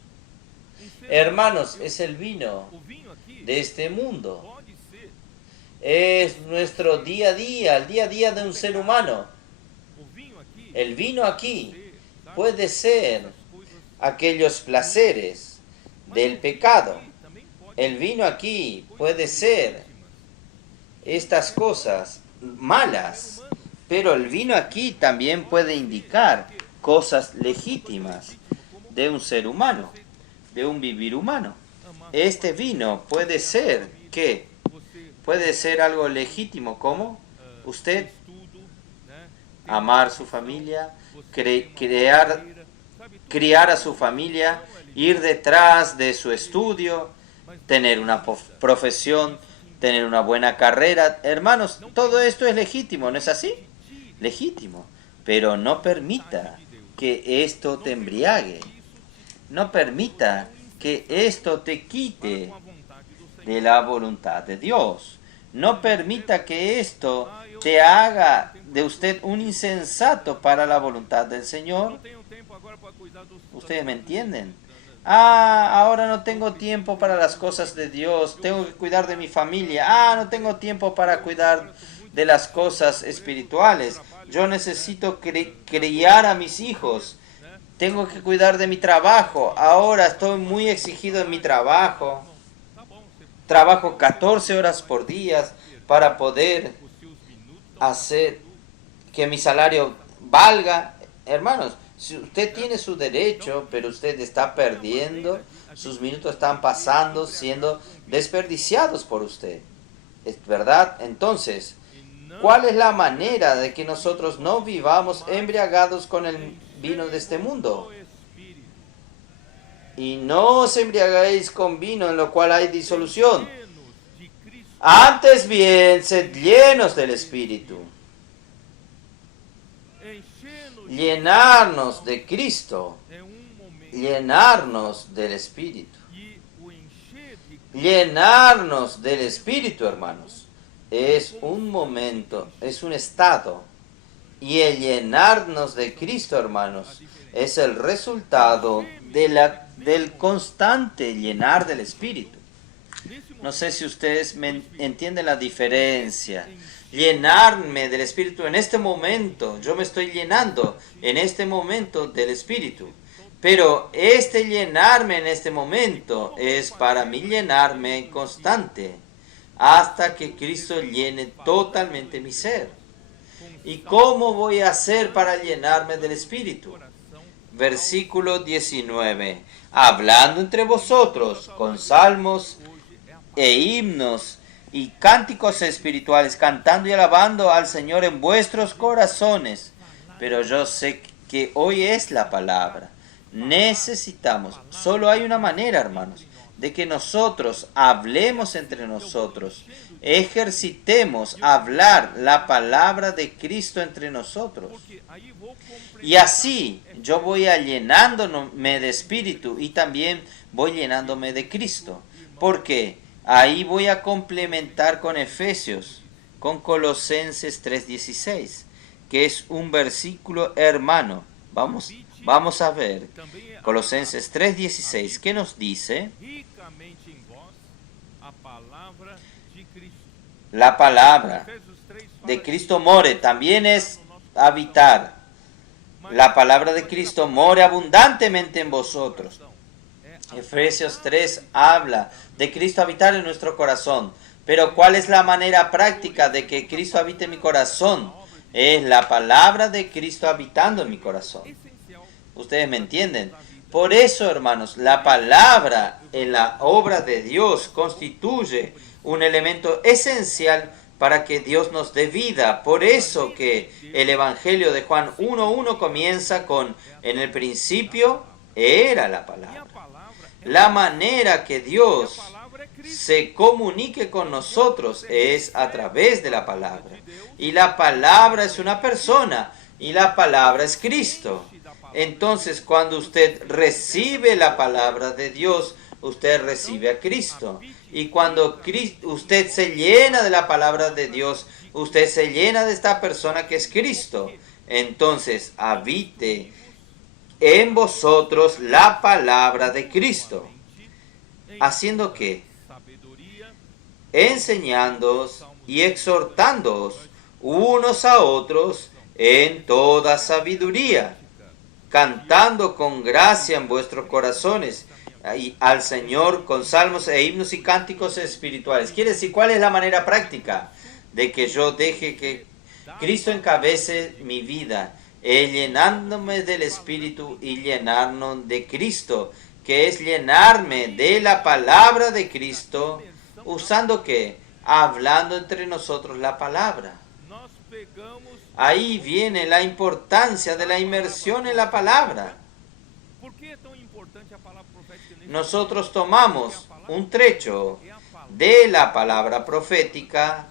Hermanos, es el vino de este mundo. Es nuestro día a día, el día a día de un ser humano. El vino aquí puede ser aquellos placeres del pecado. El vino aquí puede ser estas cosas malas, pero el vino aquí también puede indicar cosas legítimas de un ser humano, de un vivir humano. Este vino puede ser, ¿qué? Puede ser algo legítimo, como usted amar su familia, criar a su familia, ir detrás de su estudio, tener una profesión, tener una buena carrera. Hermanos, todo esto es legítimo, ¿no es así? Legítimo. Pero no permita que esto te embriague. No permita que esto te quite de la voluntad de Dios. No permita que esto te haga de usted un insensato para la voluntad del Señor. ¿Ustedes me entienden? Ahora no tengo tiempo para las cosas de Dios, tengo que cuidar de mi familia. No tengo tiempo para cuidar de las cosas espirituales. Yo necesito criar a mis hijos. Tengo que cuidar de mi trabajo. Ahora estoy muy exigido en mi trabajo. Trabajo 14 horas por día para poder hacer que mi salario valga. Hermanos, si usted tiene su derecho, pero usted está perdiendo, sus minutos están pasando, siendo desperdiciados por usted. ¿Es verdad? Entonces, ¿cuál es la manera de que nosotros no vivamos embriagados con el vino de este mundo? Y no os embriaguéis con vino en lo cual hay disolución. Antes bien, sed llenos del Espíritu. Llenarnos de Cristo. Llenarnos del Espíritu. Llenarnos del Espíritu, hermanos. Es un momento, es un estado. Y el llenarnos de Cristo, hermanos, es el resultado del constante llenar del Espíritu. No sé si ustedes me entienden la diferencia. Llenarme del Espíritu en este momento, yo me estoy llenando en este momento del Espíritu. Pero este llenarme en este momento es para mí llenarme constante, hasta que Cristo llene totalmente mi ser. ¿Y cómo voy a hacer para llenarme del Espíritu? Versículo 19. Hablando entre vosotros con salmos e himnos y cánticos espirituales, cantando y alabando al Señor en vuestros corazones. Pero yo sé que hoy es la palabra. Necesitamos, solo hay una manera, hermanos, de que nosotros hablemos entre nosotros, ejercitemos hablar la palabra de Cristo entre nosotros. Y así yo voy llenándome de espíritu y también voy llenándome de Cristo. Porque ahí voy a complementar con Efesios, con Colosenses 3:16, que es un versículo hermano. Vamos a ver Colosenses 3:16, ¿qué nos dice? La palabra de Cristo more, también es habitar. La palabra de Cristo more abundantemente en vosotros. Efesios 3 habla de Cristo habitar en nuestro corazón. Pero ¿cuál es la manera práctica de que Cristo habite en mi corazón? Es la palabra de Cristo habitando en mi corazón. ¿Ustedes me entienden? Por eso, hermanos, la palabra en la obra de Dios constituye un elemento esencial para que Dios nos dé vida. Por eso que el Evangelio de Juan 1:1 comienza con: en el principio era la palabra. La manera que Dios se comunique con nosotros es a través de la palabra. Y la palabra es una persona, y la palabra es Cristo. Entonces, cuando usted recibe la palabra de Dios, usted recibe a Cristo. Y cuando usted se llena de la palabra de Dios, usted se llena de esta persona que es Cristo. Entonces, habite en vosotros la palabra de Cristo. ¿Haciendo qué? Enseñándoos y exhortándoos unos a otros en toda sabiduría, cantando con gracia en vuestros corazones al Señor con salmos e himnos y cánticos espirituales. Quiere decir, ¿cuál es la manera práctica de que yo deje que Cristo encabece mi vida? Llenándome del Espíritu y llenarnos de Cristo, que es llenarme de la palabra de Cristo, usando ¿qué? Hablando entre nosotros la palabra. Ahí viene la importancia de la inmersión en la palabra. Nosotros tomamos un trecho de la palabra profética.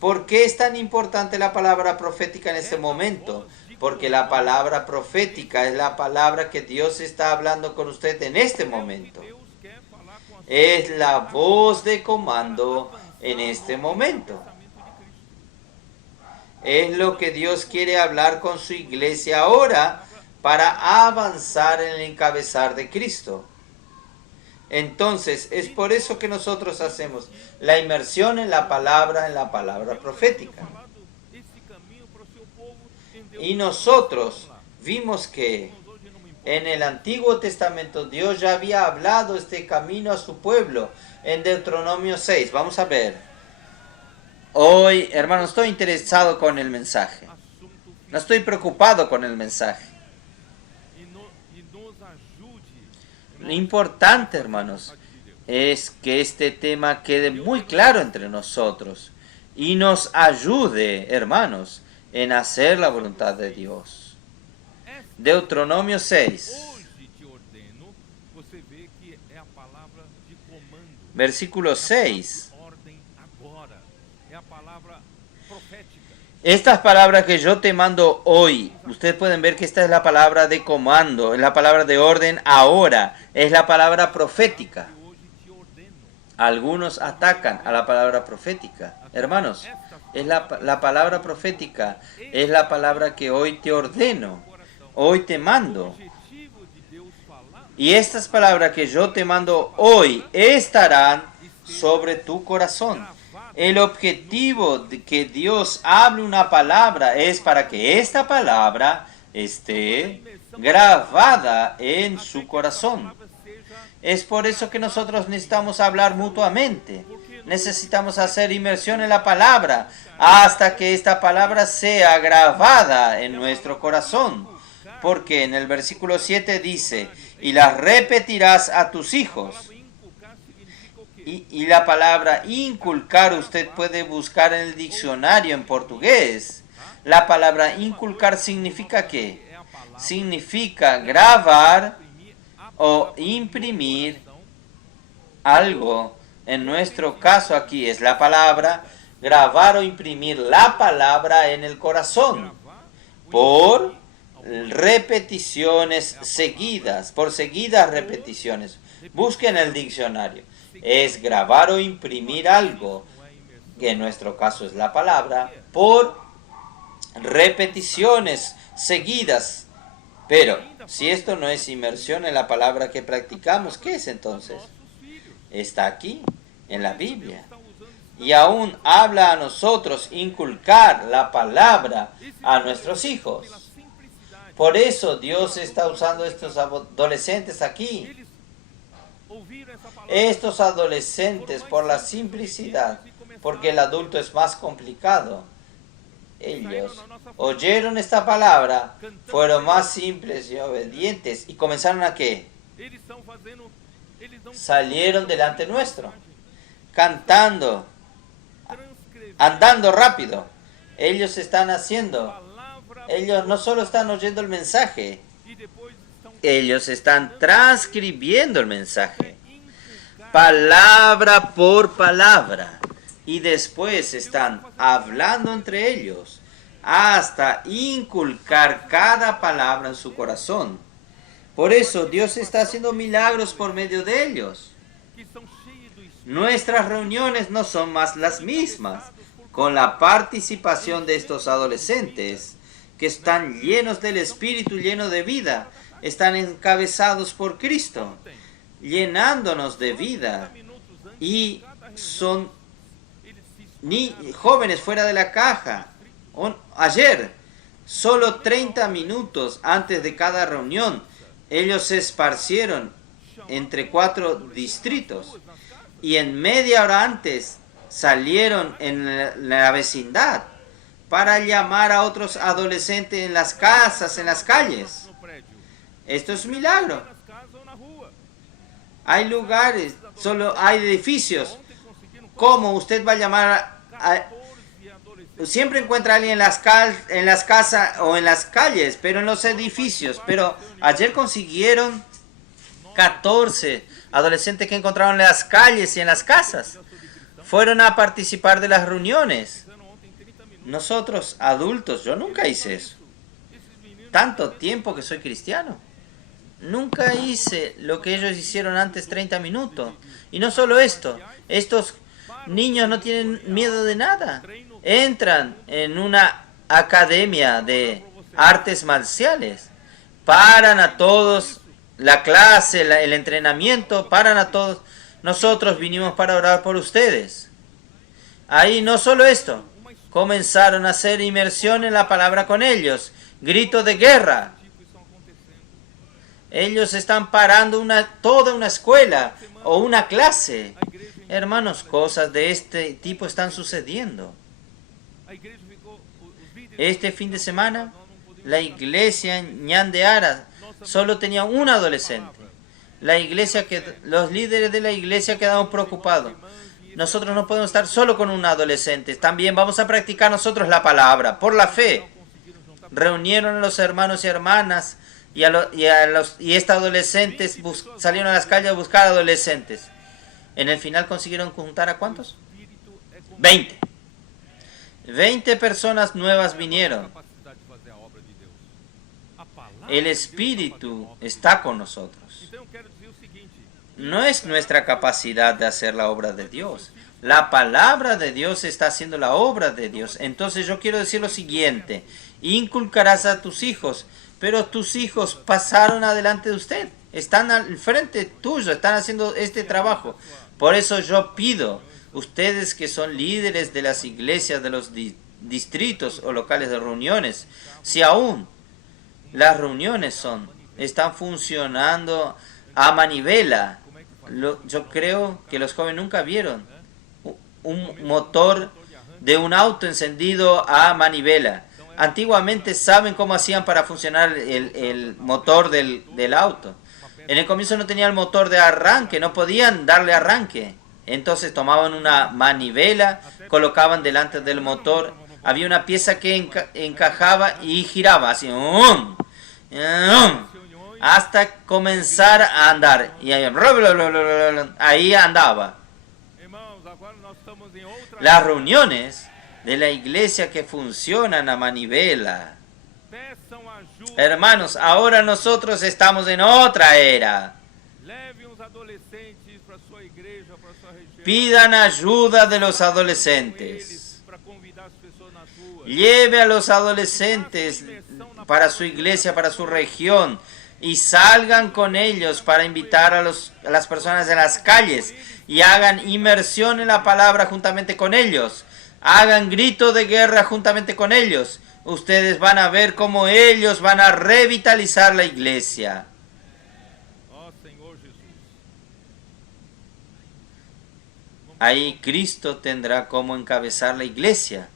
¿Por qué es tan importante la palabra profética en este momento? Porque la palabra profética es la palabra que Dios está hablando con usted en este momento. Es la voz de comando en este momento. Es lo que Dios quiere hablar con su iglesia ahora para avanzar en el encabezar de Cristo. Entonces, es por eso que nosotros hacemos la inmersión en la palabra profética. Y nosotros vimos que en el Antiguo Testamento Dios ya había hablado este camino a su pueblo en Deuteronomio 6. Vamos a ver. Hoy, hermanos, estoy interesado con el mensaje. No estoy preocupado con el mensaje. Lo importante, hermanos, es que este tema quede muy claro entre nosotros y nos ayude, hermanos, en hacer la voluntad de Dios. Deuteronomio 6, versículo 6. Estas palabras que yo te mando hoy, ustedes pueden ver que esta es la palabra de comando, es la palabra de orden ahora, es la palabra profética. Algunos atacan a la palabra profética. Hermanos, es la palabra profética, es la palabra que hoy te ordeno, hoy te mando. Y estas palabras que yo te mando hoy estarán sobre tu corazón. El objetivo de que Dios hable una palabra es para que esta palabra esté grabada en su corazón. Es por eso que nosotros necesitamos hablar mutuamente. Necesitamos hacer inmersión en la palabra hasta que esta palabra sea grabada en nuestro corazón. Porque en el versículo 7 dice: y las repetirás a tus hijos. Y la palabra inculcar usted puede buscar en el diccionario en portugués. La palabra inculcar significa ¿qué? Significa grabar o imprimir algo, en nuestro caso aquí es la palabra, grabar o imprimir la palabra en el corazón por repeticiones seguidas, por seguidas repeticiones. Busquen el diccionario. Es grabar o imprimir algo, que en nuestro caso es la palabra, por repeticiones seguidas. Pero si esto no es inmersión en la palabra que practicamos, ¿qué es entonces? Está aquí, en la Biblia. Y aún habla a nosotros inculcar la palabra a nuestros hijos. Por eso Dios está usando estos adolescentes aquí. Estos adolescentes, por la simplicidad, porque el adulto es más complicado. Ellos oyeron esta palabra, fueron más simples y obedientes y comenzaron a ¿qué? Salieron delante nuestro, cantando, andando rápido. Ellos están haciendo, ellos no solo están oyendo el mensaje, ellos están transcribiendo el mensaje, palabra por palabra. Y después están hablando entre ellos hasta inculcar cada palabra en su corazón. Por eso Dios está haciendo milagros por medio de ellos. Nuestras reuniones no son más las mismas, con la participación de estos adolescentes que están llenos del Espíritu, llenos de vida, están encabezados por Cristo, llenándonos de vida y son ni jóvenes fuera de la caja. Ayer, solo 30 minutos antes de cada reunión, ellos se esparcieron entre 4 distritos y en media hora antes salieron en la vecindad para llamar a otros adolescentes en las casas, en las calles. Esto es un milagro. Hay lugares, solo hay edificios. ¿Cómo usted va a llamar siempre encuentra a alguien en las casas o en las calles, pero en los edificios? Pero ayer consiguieron 14 adolescentes que encontraron en las calles y en las casas. Fueron a participar de las reuniones. Nosotros, adultos, yo nunca hice eso. Tanto tiempo que soy cristiano. Nunca hice lo que ellos hicieron antes 30 minutos. Y no solo esto, estos niños no tienen miedo de nada. Entran en una academia de artes marciales. Paran a todos la clase, el entrenamiento, paran a todos. Nosotros vinimos para orar por ustedes. Ahí no solo esto, comenzaron a hacer inmersión en la palabra con ellos. Grito de guerra. Ellos están parando toda una escuela o una clase. Hermanos, cosas de este tipo están sucediendo. Este fin de semana, la iglesia en Ñandeara solo tenía un adolescente. Los líderes de la iglesia quedaron preocupados. Nosotros no podemos estar solo con un adolescente. También vamos a practicar nosotros la palabra, por la fe. Reunieron a los hermanos y hermanas y estos adolescentes salieron a las calles a buscar adolescentes. En el final consiguieron juntar ¿a cuántos? 20. 20 personas nuevas vinieron. El Espíritu está con nosotros. No es nuestra capacidad de hacer la obra de Dios. La palabra de Dios está haciendo la obra de Dios. Entonces yo quiero decir lo siguiente. Inculcarás a tus hijos, pero tus hijos pasaron adelante de usted. Están al frente tuyo, están haciendo este trabajo. Por eso yo pido, ustedes que son líderes de las iglesias, de los distritos o locales de reuniones, si aún las reuniones están funcionando a manivela, yo creo que los jóvenes nunca vieron un motor de un auto encendido a manivela. Antiguamente saben cómo hacían para funcionar el motor del auto. En el comienzo no tenía el motor de arranque, no podían darle arranque. Entonces tomaban una manivela, colocaban delante del motor, había una pieza que encajaba y giraba así. hasta comenzar a andar. Y ahí andaba. Las reuniones de la iglesia que funcionan a manivela. Hermanos, ahora nosotros estamos en otra era. Pidan ayuda de los adolescentes. Lleve a los adolescentes para su iglesia, para su región, y salgan con ellos para invitar a las personas de las calles y hagan inmersión en la palabra juntamente con ellos. Hagan grito de guerra juntamente con ellos. Ustedes van a ver cómo ellos van a revitalizar la iglesia. Ahí Cristo tendrá como encabezar la iglesia.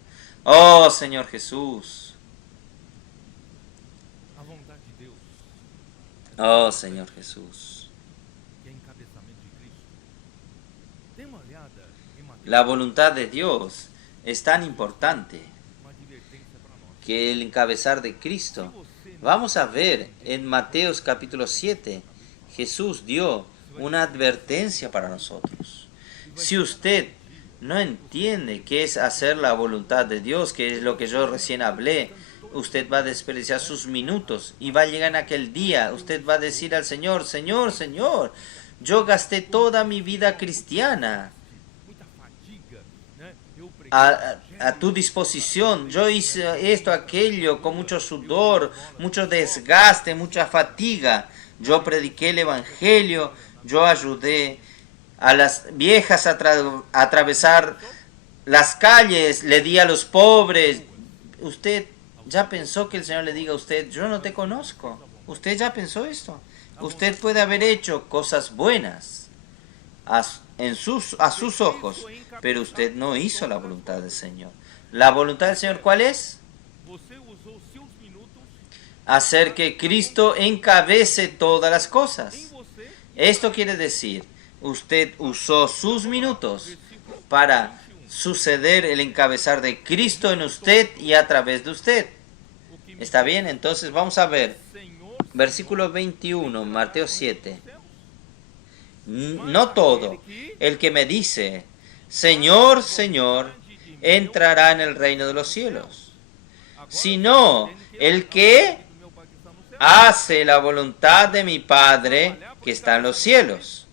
Oh Señor Jesús. Oh Señor Jesús. La voluntad de Dios es tan importante que el encabezar de Cristo. Vamos a ver en Mateos capítulo 7, Jesús dio una advertencia para nosotros. Si usted no entiende qué es hacer la voluntad de Dios, que es lo que yo recién hablé, usted va a desperdiciar sus minutos y va a llegar en aquel día, usted va a decir al Señor, Señor, Señor, yo gasté toda mi vida cristiana a tu disposición, yo hice esto, aquello, con mucho sudor, mucho desgaste, mucha fatiga, yo prediqué el Evangelio, yo ayudé a las viejas a atravesar las calles, le di a los pobres. ¿Usted ya pensó que el Señor le diga a usted, yo no te conozco? ¿Usted ya pensó esto? Usted puede haber hecho cosas buenas a sus ojos, pero usted no hizo la voluntad del Señor. ¿La voluntad del Señor cuál es? Hacer que Cristo encabece todas las cosas. Esto quiere decir, usted usó sus minutos para suceder el encabezar de Cristo en usted y a través de usted. ¿Está bien? Entonces vamos a ver. Versículo 21, Mateo 7. No todo el que me dice, Señor, Señor, entrará en el reino de los cielos, sino el que hace la voluntad de mi Padre que está en los cielos.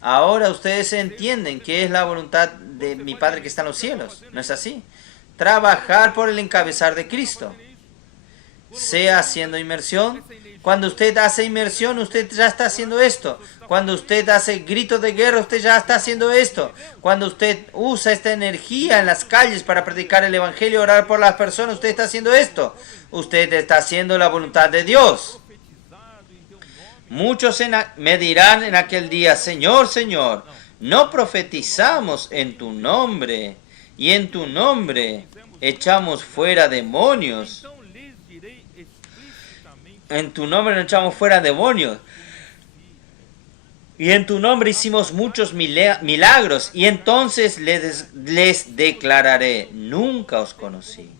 Ahora ustedes entienden qué es la voluntad de mi Padre que está en los cielos. ¿No es así? Trabajar por el encabezar de Cristo. Sea haciendo inmersión. Cuando usted hace inmersión, usted ya está haciendo esto. Cuando usted hace grito de guerra, usted ya está haciendo esto. Cuando usted usa esta energía en las calles para predicar el Evangelio, orar por las personas, usted está haciendo esto. Usted está haciendo la voluntad de Dios. Muchos me dirán en aquel día, Señor, Señor, no profetizamos en tu nombre, y en tu nombre echamos fuera demonios. En tu nombre no echamos fuera demonios. Y en tu nombre hicimos muchos milagros. Y entonces les declararé, nunca os conocí.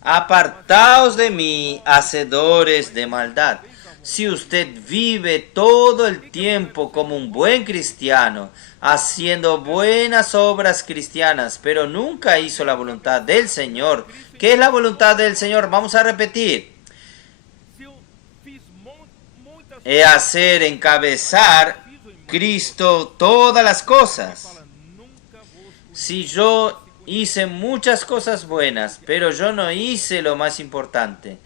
Apartaos de mí, hacedores de maldad. Si usted vive todo el tiempo como un buen cristiano, haciendo buenas obras cristianas, pero nunca hizo la voluntad del Señor. ¿Qué es la voluntad del Señor? Vamos a repetir. Es hacer encabezar Cristo todas las cosas. Si yo hice muchas cosas buenas, pero yo no hice lo más importante.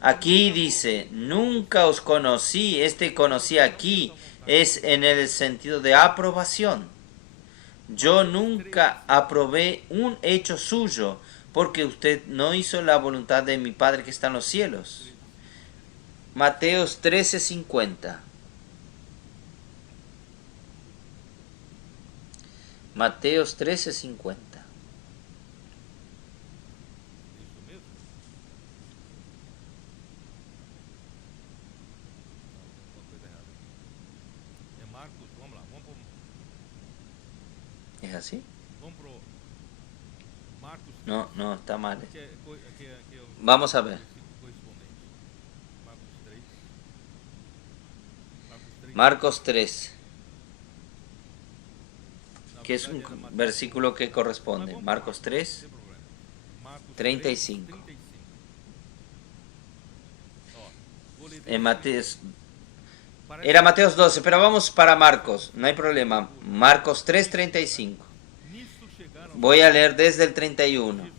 Aquí dice, nunca os conocí. Este conocí aquí es en el sentido de aprobación. Yo nunca aprobé un hecho suyo porque usted no hizo la voluntad de mi Padre que está en los cielos. Mateos 13:50. Mateos 13:50. ¿Es así? No, no, está mal. Vamos a ver. Marcos 3, que es un versículo que corresponde. Marcos 3, 35. En Mateos, era Mateos 12, pero vamos para Marcos, no hay problema. Marcos 3, 35. Voy a leer desde el 31.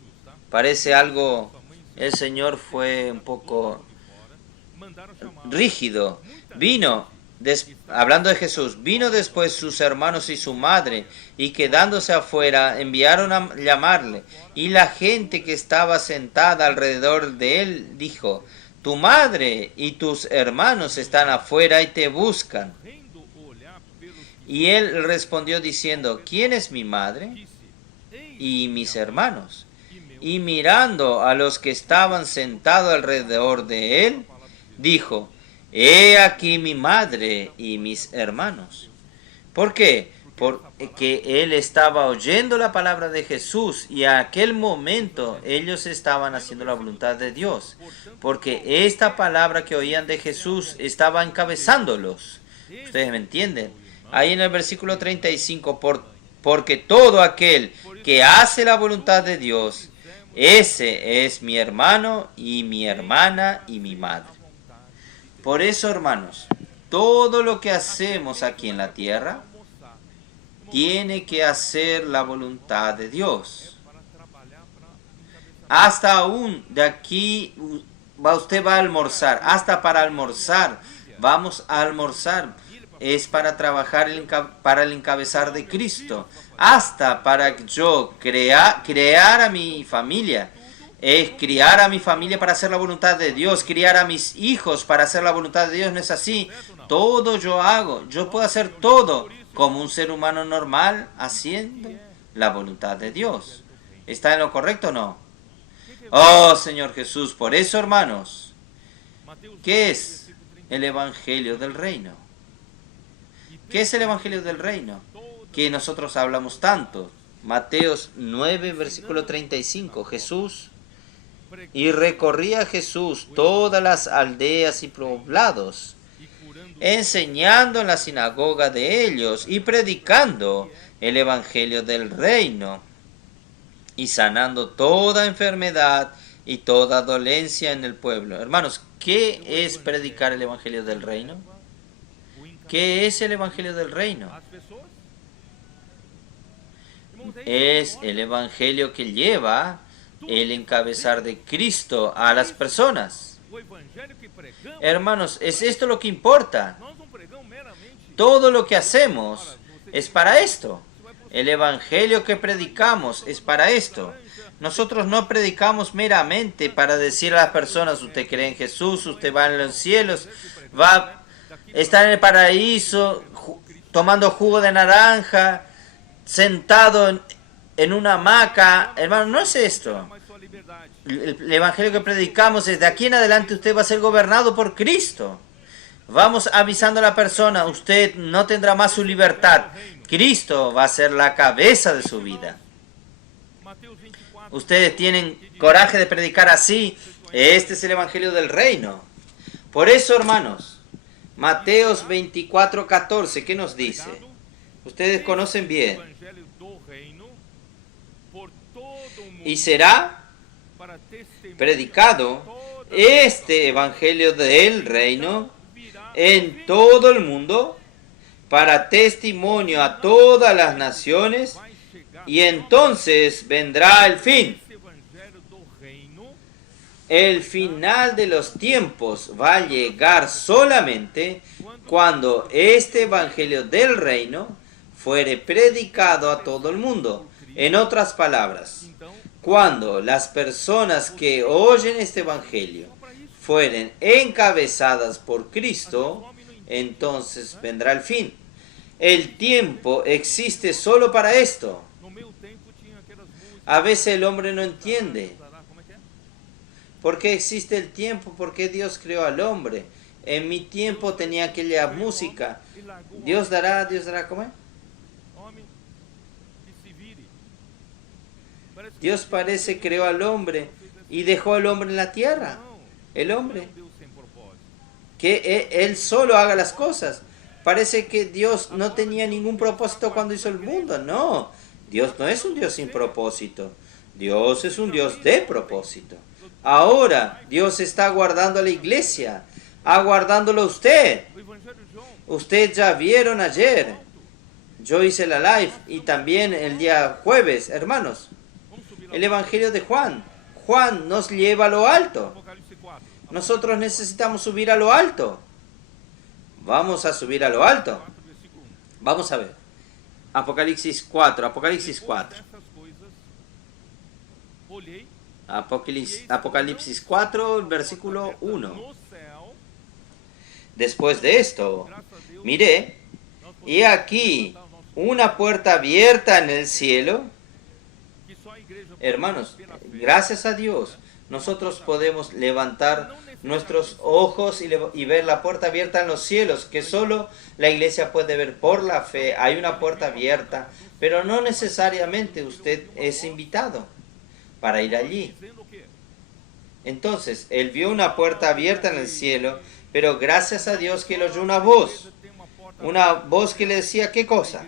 Parece algo, el Señor fue un poco rígido. Hablando de Jesús, vino después sus hermanos y su madre, y quedándose afuera, enviaron a llamarle. Y la gente que estaba sentada alrededor de él dijo: tu madre y tus hermanos están afuera y te buscan. Y él respondió diciendo: ¿quién es mi madre y mis hermanos? Y mirando a los que estaban sentados alrededor de él, dijo: he aquí mi madre y mis hermanos. ¿Por qué? Porque él estaba oyendo la palabra de Jesús y a aquel momento ellos estaban haciendo la voluntad de Dios. Porque esta palabra que oían de Jesús estaba encabezándolos. ¿Ustedes me entienden? Ahí en el versículo 35, porque todo aquel que hace la voluntad de Dios, ese es mi hermano y mi hermana y mi madre. Por eso, hermanos, todo lo que hacemos aquí en la tierra tiene que hacer la voluntad de Dios. Hasta aún de aquí, usted va a almorzar, hasta para almorzar, vamos a almorzar. Es para trabajar para el encabezar de Cristo. Hasta para yo crear a mi familia. Es criar a mi familia para hacer la voluntad de Dios. Criar a mis hijos para hacer la voluntad de Dios. No es así. Todo yo hago. Yo puedo hacer todo como un ser humano normal haciendo la voluntad de Dios. ¿Está en lo correcto o no? Oh, Señor Jesús. Por eso, hermanos, ¿qué es el Evangelio del Reino? ¿Qué es el Evangelio del Reino? Que nosotros hablamos tanto. Mateos 9, versículo 35. Jesús. Y recorría Jesús todas las aldeas y poblados, enseñando en la sinagoga de ellos y predicando el Evangelio del Reino y sanando toda enfermedad y toda dolencia en el pueblo. Hermanos, ¿qué es predicar el Evangelio del Reino? ¿Qué es el Evangelio del Reino? Es el Evangelio que lleva el encabezar de Cristo a las personas. Hermanos, ¿es esto lo que importa? Todo lo que hacemos es para esto. El Evangelio que predicamos es para esto. Nosotros no predicamos meramente para decir a las personas: usted cree en Jesús, usted va en los cielos, va está en el paraíso tomando jugo de naranja, sentado en una hamaca. Hermano, no es esto. El Evangelio que predicamos es: de aquí en adelante usted va a ser gobernado por Cristo. Vamos avisando a la persona: usted no tendrá más su libertad. Cristo va a ser la cabeza de su vida. Ustedes tienen coraje de predicar así. Este es el Evangelio del Reino. Por eso, hermanos, Mateos 24, 14, ¿qué nos dice? Ustedes conocen bien. Y será predicado este Evangelio del Reino en todo el mundo para testimonio a todas las naciones, y entonces vendrá el fin. El final de los tiempos va a llegar solamente cuando este Evangelio del Reino fuere predicado a todo el mundo. En otras palabras, cuando las personas que oyen este Evangelio fueren encabezadas por Cristo, entonces vendrá el fin. El tiempo existe solo para esto. A veces el hombre no entiende. ¿Por qué existe el tiempo? ¿Por qué Dios creó al hombre? En mi tiempo tenía aquella música. Dios dará, ¿cómo? Dios parece creó al hombre y dejó al hombre en la tierra. El hombre. Que él solo haga las cosas. Parece que Dios no tenía ningún propósito cuando hizo el mundo. No, Dios no es un Dios sin propósito. Dios es un Dios de propósito. Ahora Dios está guardando a la iglesia, aguardándolo a usted. Usted ya vieron ayer. Yo hice la live y también el día jueves, hermanos. El Evangelio de Juan. Juan nos lleva a lo alto. Nosotros necesitamos subir a lo alto. Vamos a subir a lo alto. Vamos a ver. Apocalipsis 4. Apocalipsis 4. Apocalipsis 4, versículo 1. Después de esto, miré, y aquí una puerta abierta en el cielo. Hermanos, gracias a Dios, nosotros podemos levantar nuestros ojos y ver la puerta abierta en los cielos, que solo la iglesia puede ver por la fe. Hay una puerta abierta, pero no necesariamente usted es invitado para ir allí. Entonces, él vio una puerta abierta en el cielo, pero gracias a Dios que él oyó una voz que le decía, ¿qué cosa?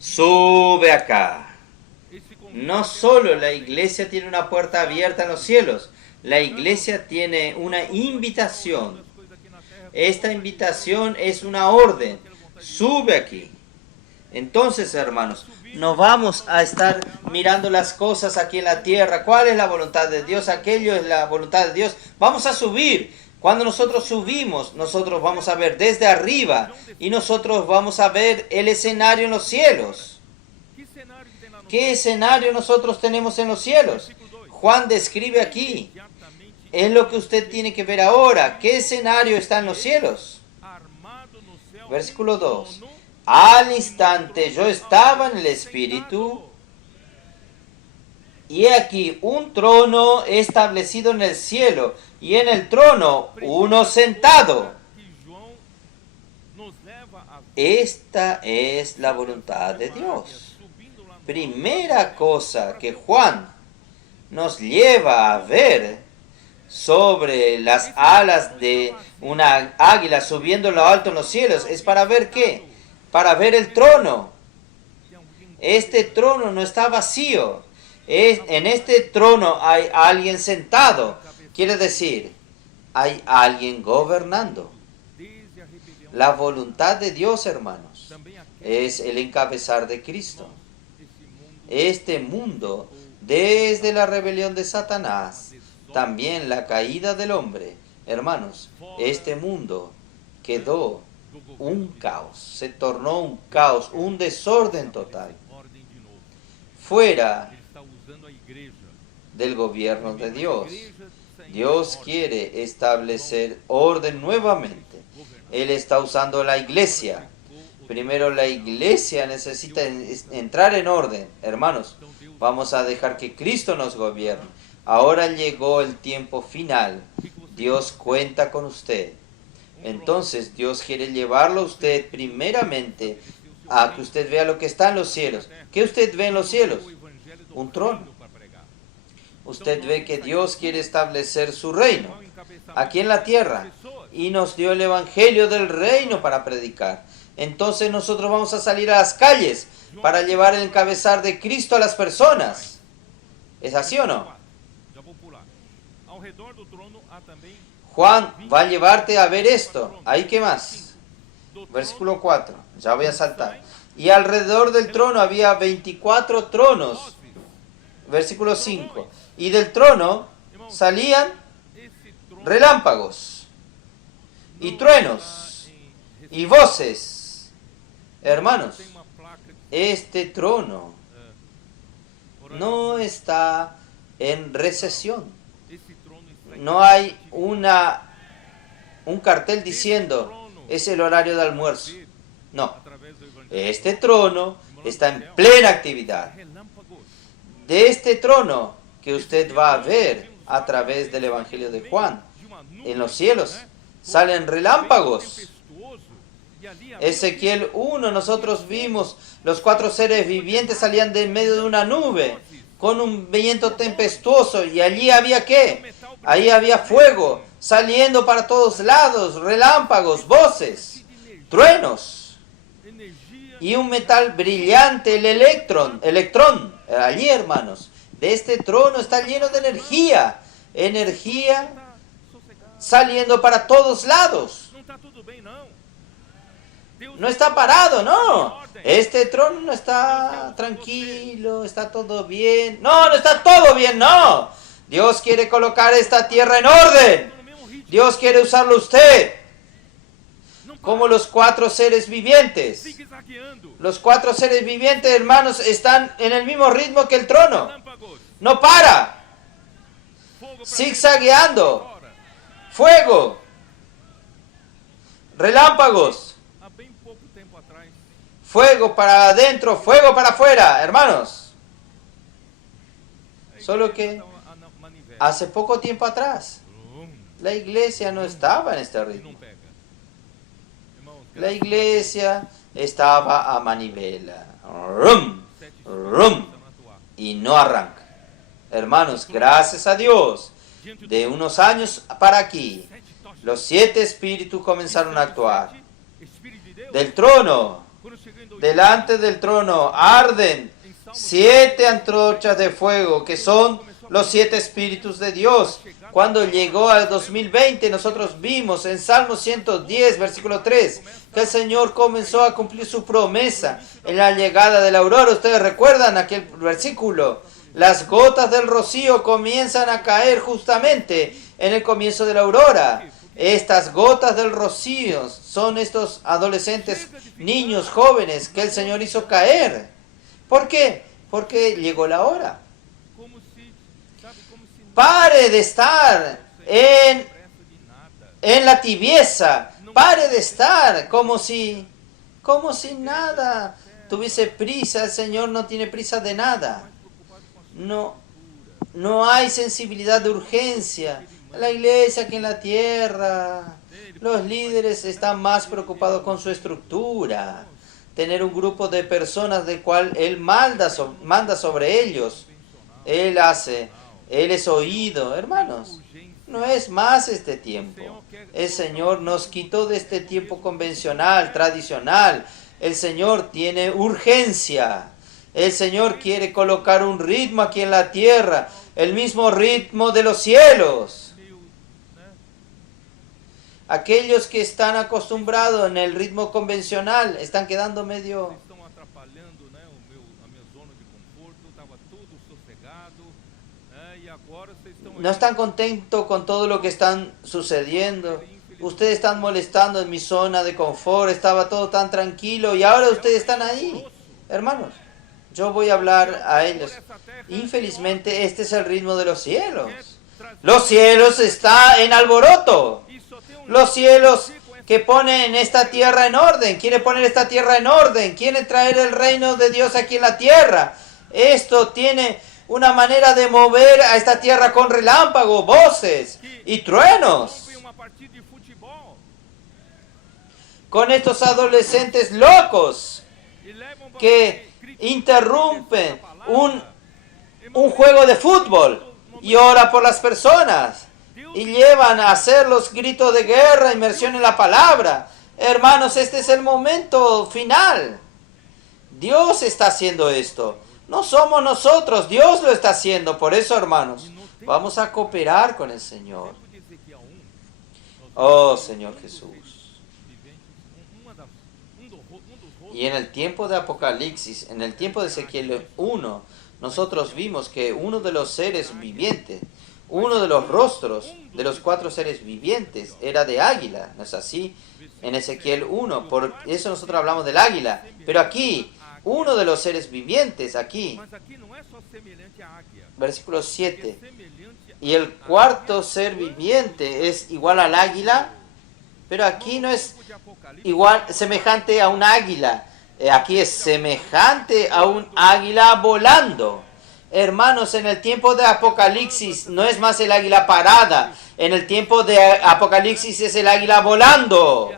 Sube acá. No solo la iglesia tiene una puerta abierta en los cielos, la iglesia tiene una invitación. Esta invitación es una orden. Sube aquí. Entonces, hermanos, no vamos a estar mirando las cosas aquí en la tierra. ¿Cuál es la voluntad de Dios? Aquello es la voluntad de Dios. Vamos a subir. Cuando nosotros subimos, nosotros vamos a ver desde arriba y nosotros vamos a ver el escenario en los cielos. ¿Qué escenario nosotros tenemos en los cielos? Juan describe aquí. Es lo que usted tiene que ver ahora. ¿Qué escenario está en los cielos? Versículo 2. Al instante yo estaba en el Espíritu, y he aquí un trono establecido en el cielo, y en el trono uno sentado. Esta es la voluntad de Dios. Primera cosa que Juan nos lleva a ver sobre las alas de una águila subiendo lo alto en los cielos es para ver ¿qué? Para ver el trono. Este trono no está vacío. En este trono hay alguien sentado. Quiere decir, hay alguien gobernando. La voluntad de Dios, hermanos, es el encabezar de Cristo. Este mundo, desde la rebelión de Satanás, también la caída del hombre, hermanos, este mundo quedó un caos, se tornó un caos, un desorden total, fuera del gobierno de Dios. Dios quiere establecer orden nuevamente. Él está usando la iglesia. Primero la iglesia necesita entrar en orden. Hermanos, vamos a dejar que Cristo nos gobierne. Ahora llegó el tiempo final. Dios cuenta con usted. Entonces Dios quiere llevarlo a usted primeramente a que usted vea lo que está en los cielos. ¿Qué usted ve en los cielos? Un trono. Usted ve que Dios quiere establecer su reino aquí en la tierra y nos dio el evangelio del reino para predicar. Entonces nosotros vamos a salir a las calles para llevar el encabezar de Cristo a las personas. ¿Es así o no? Juan va a llevarte a ver esto. ¿Ahí qué más? Versículo 4. Ya voy a saltar. Y alrededor del trono había 24 tronos. Versículo 5. Y del trono salían relámpagos y truenos y voces. Hermanos, este trono no está en recesión. No hay un cartel diciendo es el horario de almuerzo. No, este trono está en plena actividad. De este trono que usted va a ver a través del Evangelio de Juan, en los cielos salen relámpagos. Ezequiel 1, nosotros vimos los 4 seres vivientes salían de en medio de una nube con un viento tempestuoso, y allí había ¿qué? Ahí había fuego saliendo para todos lados, relámpagos, voces. truenos y un metal brillante, el electrón. Allí, hermanos, de este trono está lleno de energía. Energía saliendo para todos lados. No está parado, no. Este trono no está tranquilo, está todo bien. No, no está todo bien, no. Dios quiere colocar esta tierra en orden. Dios quiere usarlo usted. Como los 4 seres vivientes. Los 4 seres vivientes, hermanos, están en el mismo ritmo que el trono. No para. Zigzagueando. Fuego. Relámpagos. Fuego para adentro, fuego para afuera, hermanos. Solo que hace poco tiempo atrás, la iglesia no estaba en este ritmo. La iglesia estaba a manivela. Rum, rum, y no arranca. Hermanos, gracias a Dios, de unos años para aquí, los 7 espíritus comenzaron a actuar. Del trono, delante del trono, arden 7 antorchas de fuego, que son los 7 espíritus de Dios. Cuando llegó al 2020, nosotros vimos en Salmo 110, versículo 3, que el Señor comenzó a cumplir su promesa en la llegada de la aurora. Ustedes recuerdan aquel versículo. Las gotas del rocío comienzan a caer justamente en el comienzo de la aurora. Estas gotas del rocío son estos adolescentes, niños, jóvenes que el Señor hizo caer. ¿Por qué? Porque llegó la hora. Pare de estar en la tibieza. Pare de estar como si nada tuviese prisa. El Señor no tiene prisa de nada. No hay sensibilidad de urgencia. La iglesia aquí en la tierra, los líderes están más preocupados con su estructura. Tener un grupo de personas de cual Él manda sobre ellos. Él es oído, hermanos. No es más este tiempo. El Señor nos quitó de este tiempo convencional, tradicional. El Señor tiene urgencia. El Señor quiere colocar un ritmo aquí en la tierra, el mismo ritmo de los cielos. Aquellos que están acostumbrados en el ritmo convencional están quedando medio... No están contentos con todo lo que están sucediendo. Ustedes están molestando en mi zona de confort. Estaba todo tan tranquilo y ahora ustedes están ahí. Hermanos, yo voy a hablar a ellos. Infelizmente, este es el ritmo de los cielos. Los cielos están en alboroto. Los cielos que ponen esta tierra en orden. Quiere poner esta tierra en orden. Quiere traer el reino de Dios aquí en la tierra. Esto tiene una manera de mover a esta tierra con relámpagos, voces y truenos. Con estos adolescentes locos que interrumpen un juego de fútbol y ora por las personas y llevan a hacer los gritos de guerra, inmersión en la palabra. Hermanos, este es el momento final. Dios está haciendo esto. No somos nosotros, Dios lo está haciendo. Por eso, hermanos, vamos a cooperar con el Señor. Oh, Señor Jesús. Y en el tiempo de Apocalipsis, en el tiempo de Ezequiel 1, nosotros vimos que uno de los seres vivientes, uno de los rostros de los 4 seres vivientes era de águila. ¿No es así? En Ezequiel 1, por eso nosotros hablamos del águila. Pero aquí, uno de los seres vivientes, aquí, versículo 7, y el 4º ser viviente es igual al águila, pero aquí no es igual, semejante a un águila. Aquí es semejante a un águila volando. Hermanos, en el tiempo de Apocalipsis no es más el águila parada. En el tiempo de Apocalipsis es el águila volando.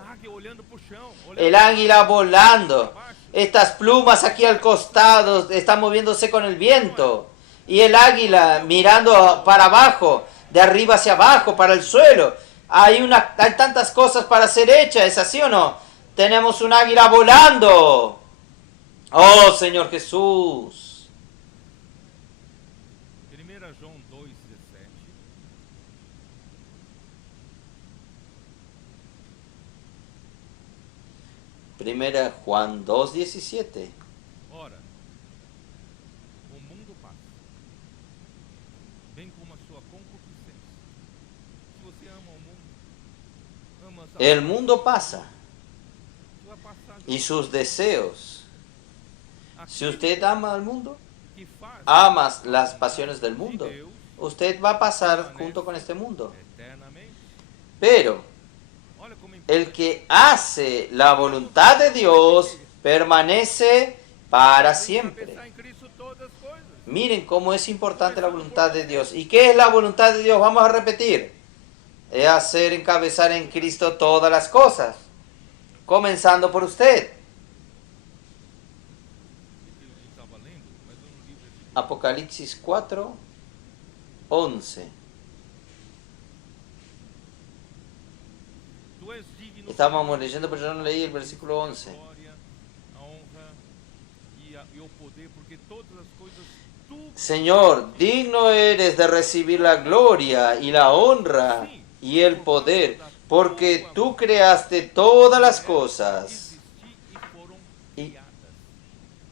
El águila volando. Estas plumas aquí al costado están moviéndose con el viento. Y el águila mirando para abajo, de arriba hacia abajo, para el suelo. Hay tantas cosas para ser hechas, ¿es así o no? Tenemos un águila volando. Oh, Señor Jesús. Primera Juan 2:17. Ora, o mundo passa, bem como a sua concupiscência. Se você ama o mundo, ama a El mundo pasa vai passar y sus deseos. Si aquele usted ama al mundo, que faz ama las pasiones del de mundo, Deus usted va a pasar junto con este mundo. eternamente. Pero Olha como é el que hace la voluntad de Dios permanece para siempre. pensar em Cristo todas as coisas. Miren cómo es importante la voluntad de Dios. ¿Y qué es la voluntad de Dios? Vamos a repetir. Es hacer encabezar en Cristo todas las cosas, comenzando por usted. Eu estava lendo, mas eu não li o versículo. Apocalipsis 4:11. Tu és digno, Estábamos leyendo, pero yo no leí el versículo 11. a glória, a honra e o poder, porque todas as coisas tu Señor, digno eres de recibir la gloria y la honra y el poder, porque tú creaste todas las cosas. existi e foram Y, criadas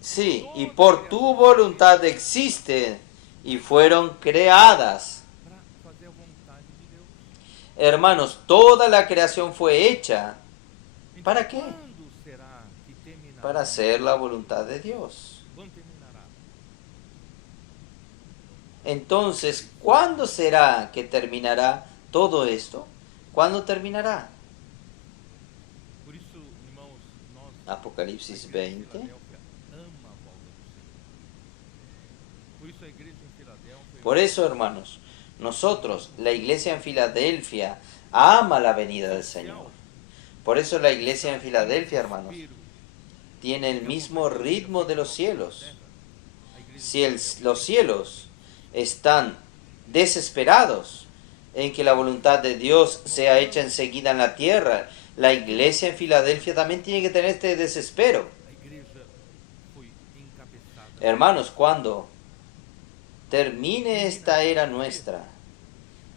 sí, y por tu voluntad existen y fueron creadas. para fazer a vontade de Deus. Hermanos, toda la creación fue hecha. Então, ¿Para qué? quando será que terminará? Para hacer la voluntad de Dios. Quando terminará? Entonces, ¿cuándo será que terminará todo esto? ¿Cuándo terminará? Por isso, irmãos, nós Apocalipsis a igreja em 20. Filadélfia, ama a volta do Senhor. Por isso a igreja em Filadélfia, Por eso, hermanos, nosotros, la iglesia en Filadelfia, ama la venida del Señor. Por eso la iglesia en Filadelfia, hermanos, tiene el mismo ritmo de los cielos. Si los cielos están desesperados en que la voluntad de Dios sea hecha enseguida en la tierra, la iglesia en Filadelfia también tiene que tener este desespero. a igreja foi encabeçada. Hermanos, cuando termine esta era nuestra,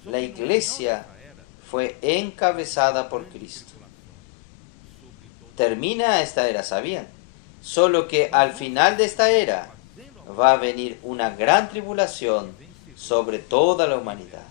la iglesia fue encabezada por Cristo. Termina esta era, ¿sabían? Solo que al final de esta era va a venir una gran tribulación sobre toda la humanidad.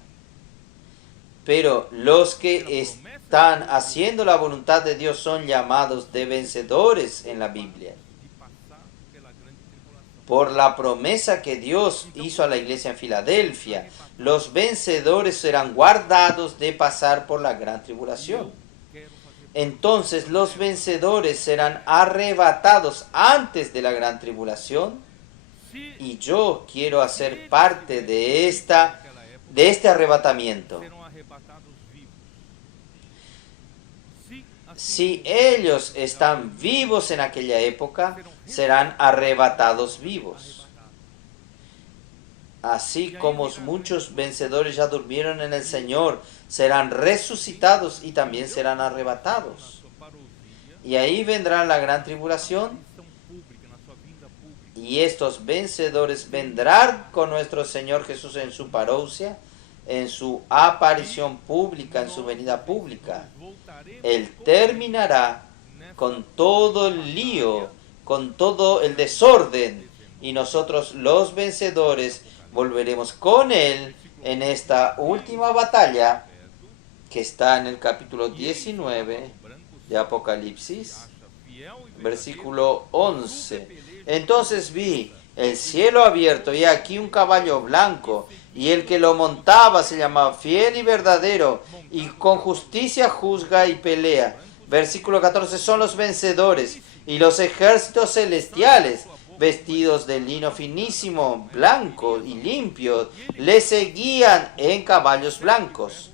Pero los que están haciendo la voluntad de Dios son llamados de vencedores en la Biblia, De passar pela grande tribulação. por la promesa que Dios hizo a la iglesia en Filadelfia. Los vencedores serán guardados de pasar por la gran tribulación. Quero fazer Entonces los vencedores serán arrebatados antes de la gran tribulación, se y yo quiero hacer parte de este arrebatamiento. serão arrebatados vivos. Se assim Si ellos están vivos en aquella época, serán arrebatados vivos. Así como muchos vencedores ya durmieron en el Señor, serán resucitados y también serán arrebatados. sua parousia, Y ahí vendrá la gran tribulación, missão pública, na sua vinda pública, y estos vencedores vendrán con nuestro Señor Jesús en su parousia, en su aparición pública, en su venida pública. voltaremos Él terminará con todo el lío, con todo el desorden, y nosotros los vencedores volveremos con Él en esta última batalla que está en el capítulo 19 de Apocalipsis, fiel e versículo 11. Entonces vi el cielo abierto y aquí un caballo blanco, y el que lo montaba se llamaba Fiel y Verdadero, y con justicia juzga y pelea. Versículo 14, son los vencedores y los ejércitos celestiales, vestidos de lino finísimo, blanco y limpio, le seguían en caballos blancos.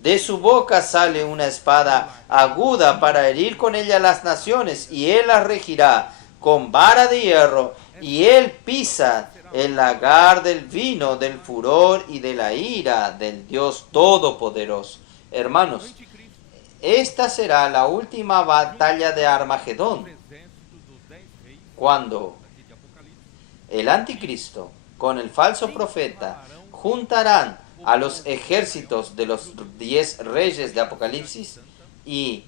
De su boca sale una espada aguda para herir con ella las naciones, y él las regirá con vara de hierro, y él pisa el lagar del vino, del furor y de la ira del Dios Todopoderoso. Hermanos, esta será la última batalla de Armagedón, o exército dos 10 reis cuando aqui de Apocalipse el anticristo con el falso profeta juntarán a los ejércitos de los 10 reyes de Apocalipsis y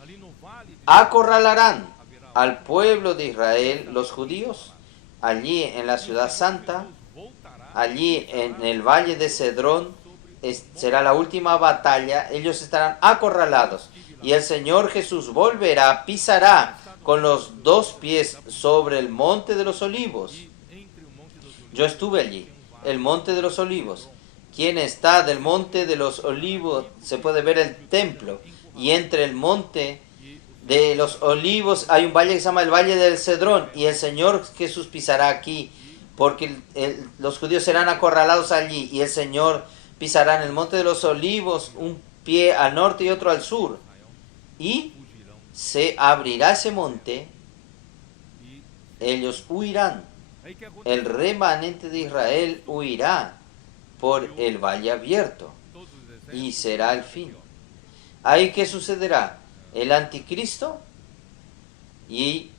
ali no vale de acorralarán haverá al pueblo de Israel, los judíos, allí en la ciudad santa, voltará allí en el valle de Cedrón. Será la última batalla, ellos estarán acorralados y el Señor Jesús volverá, pisará con los 2 pies sobre el monte de los olivos. e entre o monte dos olivos Yo estuve allí, el monte de los olivos. Quien está del monte de los olivos se puede ver el templo, y entre el monte de los olivos hay un valle que se llama el valle del Cedrón, y el Señor Jesús pisará aquí, porque los judíos serán acorralados allí, y el Señor pisará en el monte de los olivos un pie al norte y otro al sur, y fugirão se abrirá ese monte, e ellos huirán. aí que acontece El remanente de Israel huirá por el valle abierto todos os exércitos y será el fin. ¿Ahí qué sucederá? El anticristo y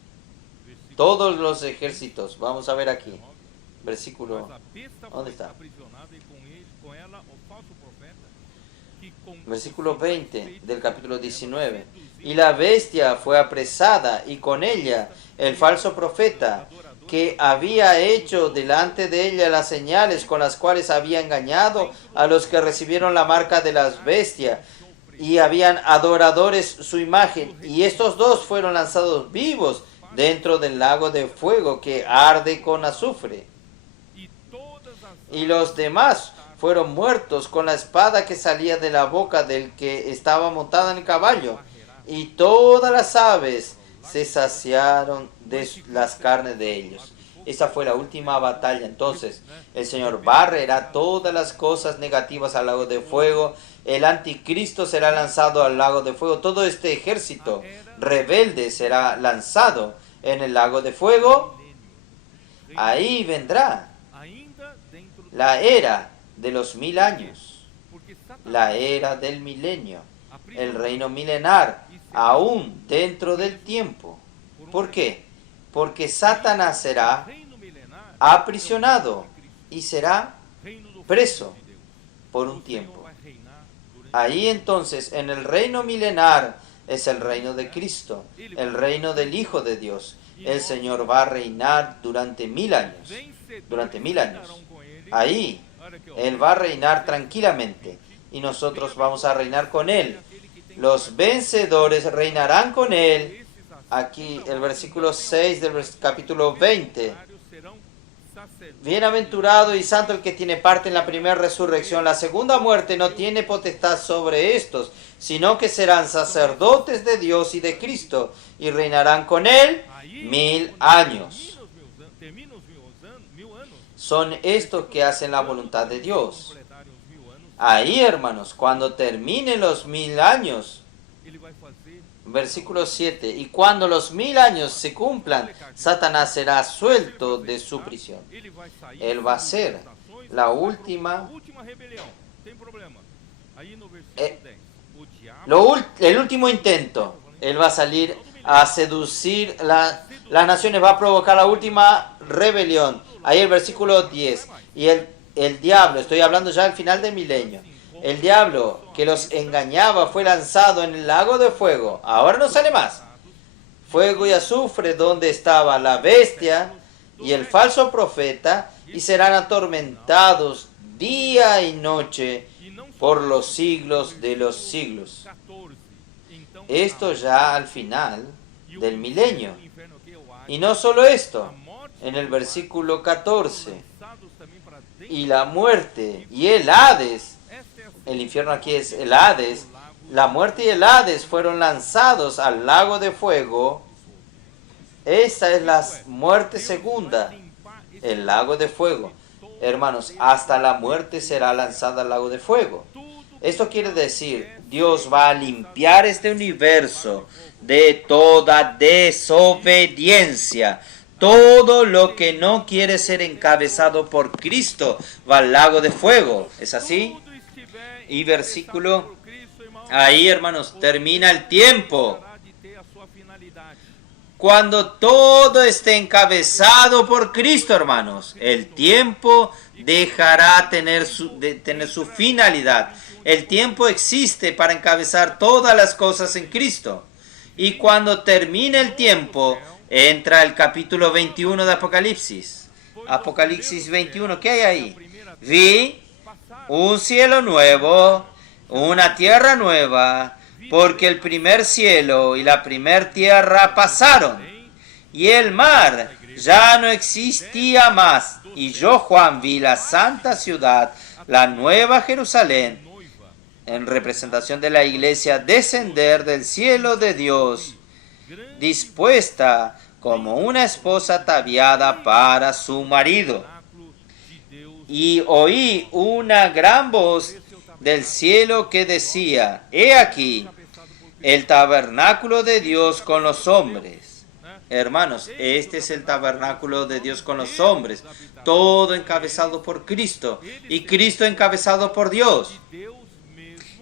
versículo todos los ejércitos. Vamos a ver aquí. 19. Versículo. Mas a besta ¿Dónde foi está? aprisionada e com ela o falso profeta que com Versículo 20 del capítulo 19. Y la bestia fue apresada y con ella el falso profeta que había hecho delante de ella las señales con las cuales había engañado a los que recibieron la marca de las bestias y habían adoradores su imagen. Y estos dos fueron lanzados vivos dentro del lago de fuego que arde con azufre. e todas as Y los demás fueron muertos con la espada que salía de la boca del que estaba montado en el caballo. Y todas las aves se saciaron de las carnes de ellos. Esa fue la última batalla. Entonces, el Señor barrerá todas las cosas negativas al lago de fuego. El anticristo será lanzado al lago de fuego. Todo este ejército rebelde será lanzado en el lago de fuego. Ahí vendrá ainda dentro do la era de los 1000 años, porque Satanás la era del milenio, el aprisionou reino milenar, aún dentro del tiempo. ¿Por qué? Porque Satanás será reino milenar aprisionado y será reino do preso Filho de Deus. por O un Senhor tiempo. vai reinar durante Ahí entonces, en el reino milenar, es el reino de Cristo, el reino del Hijo de Dios. El Señor va a reinar durante 1000 años. vencedores Durante 1000 años. reinarão com ele. Ahí Olha aqui, ó. Él va a reinar tranquilamente y nosotros vamos a reinar con Él. Los vencedores reinarán con Él. Esses assim Aquí el versículo 6 del capítulo 20. serão sacerdotes. Bienaventurado y santo el que tiene parte en la primera resurrección. La segunda muerte no tiene potestad sobre estos, sino que serán sacerdotes de Dios y de Cristo y reinarán con Él Aí, 1000 quando años. termina os 1000 anos, Son estos que hacen la voluntad de Dios. completarem os 1000 anos, Ahí, hermanos, cuando terminen los 1000 años, ele vai fazer versículo 7, y cuando los 1000 años se cumplan, Satanás será suelto de su prisión. ele vai sair Él va a ser la última, última rebelião. Tem problema. Aí no versículo Eh, 10, o diabo el último intento. Él va a salir a seducir las naciones, va a provocar la última rebelión. Ahí el versículo 10. Y el diablo, estoy hablando ya al final del milenio. El diablo que los engañaba fue lanzado en el lago de fuego. Ahora no sale más. Fuego y azufre donde estaba la bestia y el falso profeta y serán atormentados día y noche e não só por los siglos de los siglos. 14. Então, Esto ya al final e o del milenio. inferno aqui é o Hades, Y no solo esto, a morte en el versículo 14, lançados também para dentro. y la muerte y el Hades, Esta é a el infierno aquí es el Hades, la muerte y el Hades fueron lanzados al lago de fuego. Esta es la muerte segunda, el lago de fuego. Hermanos, hasta la muerte será lanzada al lago de fuego. Esto quiere decir, Dios va a limpiar este universo de toda desobediencia. Todo lo que no quiere ser encabezado por Cristo va al lago de fuego. ¿Es así? tudo estiver Y versículo por Cristo, irmão, Ahí, hermanos, termina el tiempo. deixará de ter a sua finalidade. Cuando todo esté encabezado por Cristo, hermanos, el tiempo dejará de tener su finalidad. El tiempo existe para encabezar todas las cosas en Cristo. Y cuando termine el tiempo, entra el capítulo 21 de Apocalipsis. Apocalipsis 21, ¿qué hay ahí? Vi un cielo nuevo, una tierra nueva, porque el primer cielo y la primer tierra pasaron, y el mar ya no existía más. Y yo, Juan, vi la santa ciudad, la nueva Jerusalén, en representación de la iglesia, descender del cielo de Dios, dispuesta como una esposa ataviada para su marido. Y oí una gran voz del cielo que decía: He aquí el tabernáculo de Dios con los hombres. Hermanos, este es el tabernáculo de Dios con los hombres, todo encabezado por Cristo y Cristo encabezado por Dios.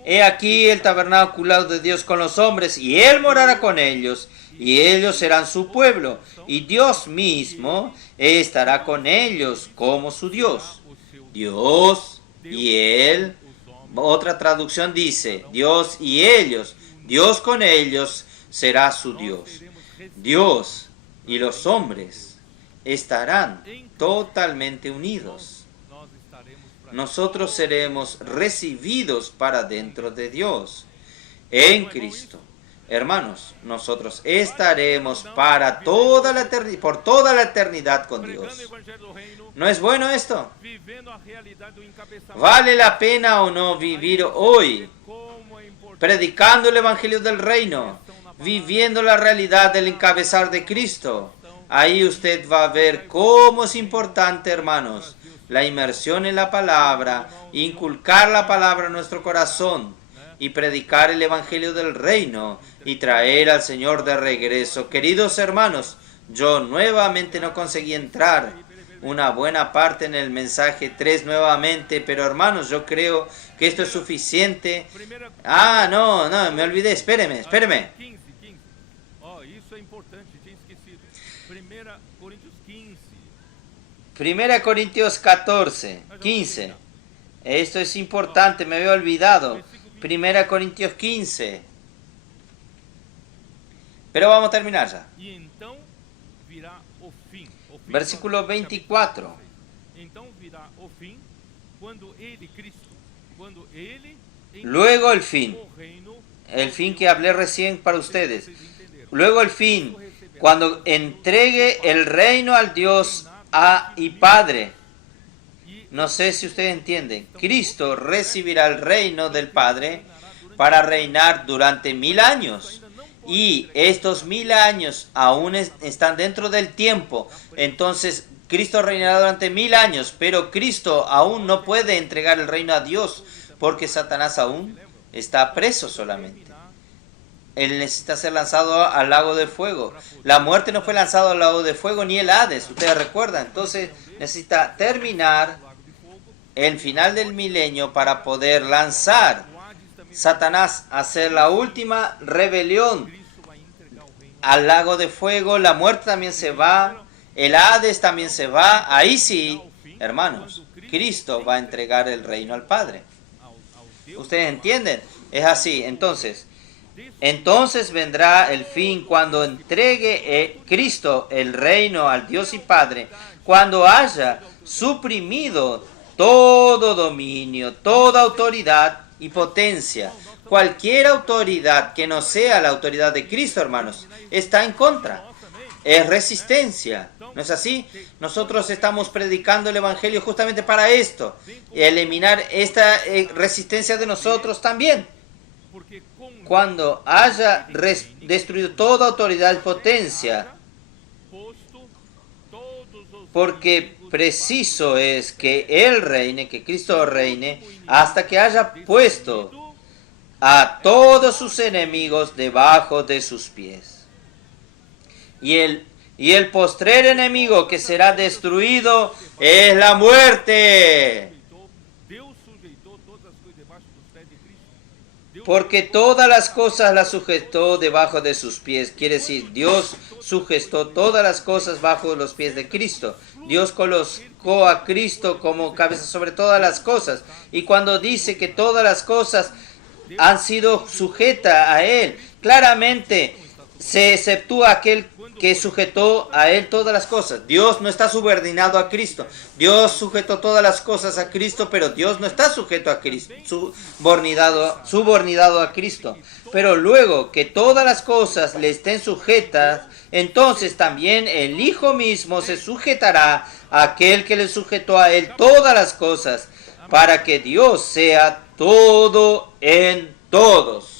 He aquí el tabernáculo de Dios con los hombres, y Él morará con ellos, y ellos serán su pueblo, y Dios mismo estará con ellos como su Dios. Dios y Él, otra traducción dice, Dios y ellos, Dios con ellos será su Dios. Dios y los hombres estarán totalmente unidos. Nosotros seremos recibidos para dentro de Dios en Cristo. Hermanos, nosotros estaremos para toda la eternidad, por toda la eternidad con Dios. ¿No es bueno esto? ¿Vale la pena o no vivir hoy predicando el Evangelio del Reino, viviendo la realidad del encabezar de Cristo? Ahí usted va a ver cómo es importante, hermanos, la inmersión en la palabra, inculcar la palabra en nuestro corazón y predicar el Evangelio del Reino y traer al Señor de regreso. Queridos hermanos, yo nuevamente no conseguí entrar una buena parte en el mensaje 3 nuevamente, pero hermanos, yo creo que esto es suficiente. No, me olvidé, espéreme. 15. Oh, isso é importante, tinha esquecido. 1 Coríntios 15. 1 Corintios 14, 15. Esto es importante, me había olvidado. 1 Corintios 15. Pero vamos a terminar ya. E então virá o fim. Versículo 24. Então virá o fim quando ele, Cristo, quando ele Luego el fin. o reino, El fin que hablé recién para ustedes. Luego el fin, cuando entregue el reino al Dios y Padre. No sé si ustedes entienden. Cristo recibirá el reino del Padre para reinar durante 1000 años. Y estos 1000 años aún están dentro del tiempo. Entonces Cristo reinará durante 1000 años, pero Cristo aún no puede entregar el reino a Dios porque Satanás aún está preso solamente. Él necesita ser lanzado al lago de fuego. La muerte no fue lanzada al lago de fuego ni el Hades, ustedes recuerdan. Entonces necesita terminar el final del milenio para poder lanzar Satanás a hacer la última rebelión al lago de fuego. La muerte también se va, el Hades también se va. Ahí sí, hermanos, Cristo va a entregar el reino al Padre. ¿Ustedes entienden? Es así. Entonces vendrá el fin cuando entregue Cristo el reino al Dios y Padre, cuando haya suprimido todo dominio, toda autoridad y potencia. Cualquier autoridad que no sea la autoridad de Cristo, hermanos, está en contra. Es resistencia. ¿No es así? Nosotros estamos predicando el Evangelio justamente para esto. Eliminar esta resistencia de nosotros también. Cuando haya destruido toda autoridad y potencia, porque preciso es que Él reine, que Cristo reine, hasta que haya puesto a todos sus enemigos debajo de sus pies. Y el postrer enemigo que será destruido es la muerte. porque todas las cosas las sujetó debajo de sus pies. Quiere decir, Dios sujetó todas las cosas bajo los pies de Cristo. Dios colocó a Cristo como cabeza sobre todas las cosas. Y cuando dice que todas las cosas han sido sujetas a Él, claramente se exceptúa aquel que sujetó a Él todas las cosas. Dios no está subordinado a Cristo. Dios sujetó todas las cosas a Cristo, pero Dios no está sujeto a Cristo, subordinado a Cristo. Pero luego que todas las cosas le estén sujetas, entonces también el Hijo mismo se sujetará a aquel que le sujetó a Él todas las cosas, para que Dios sea todo en todos.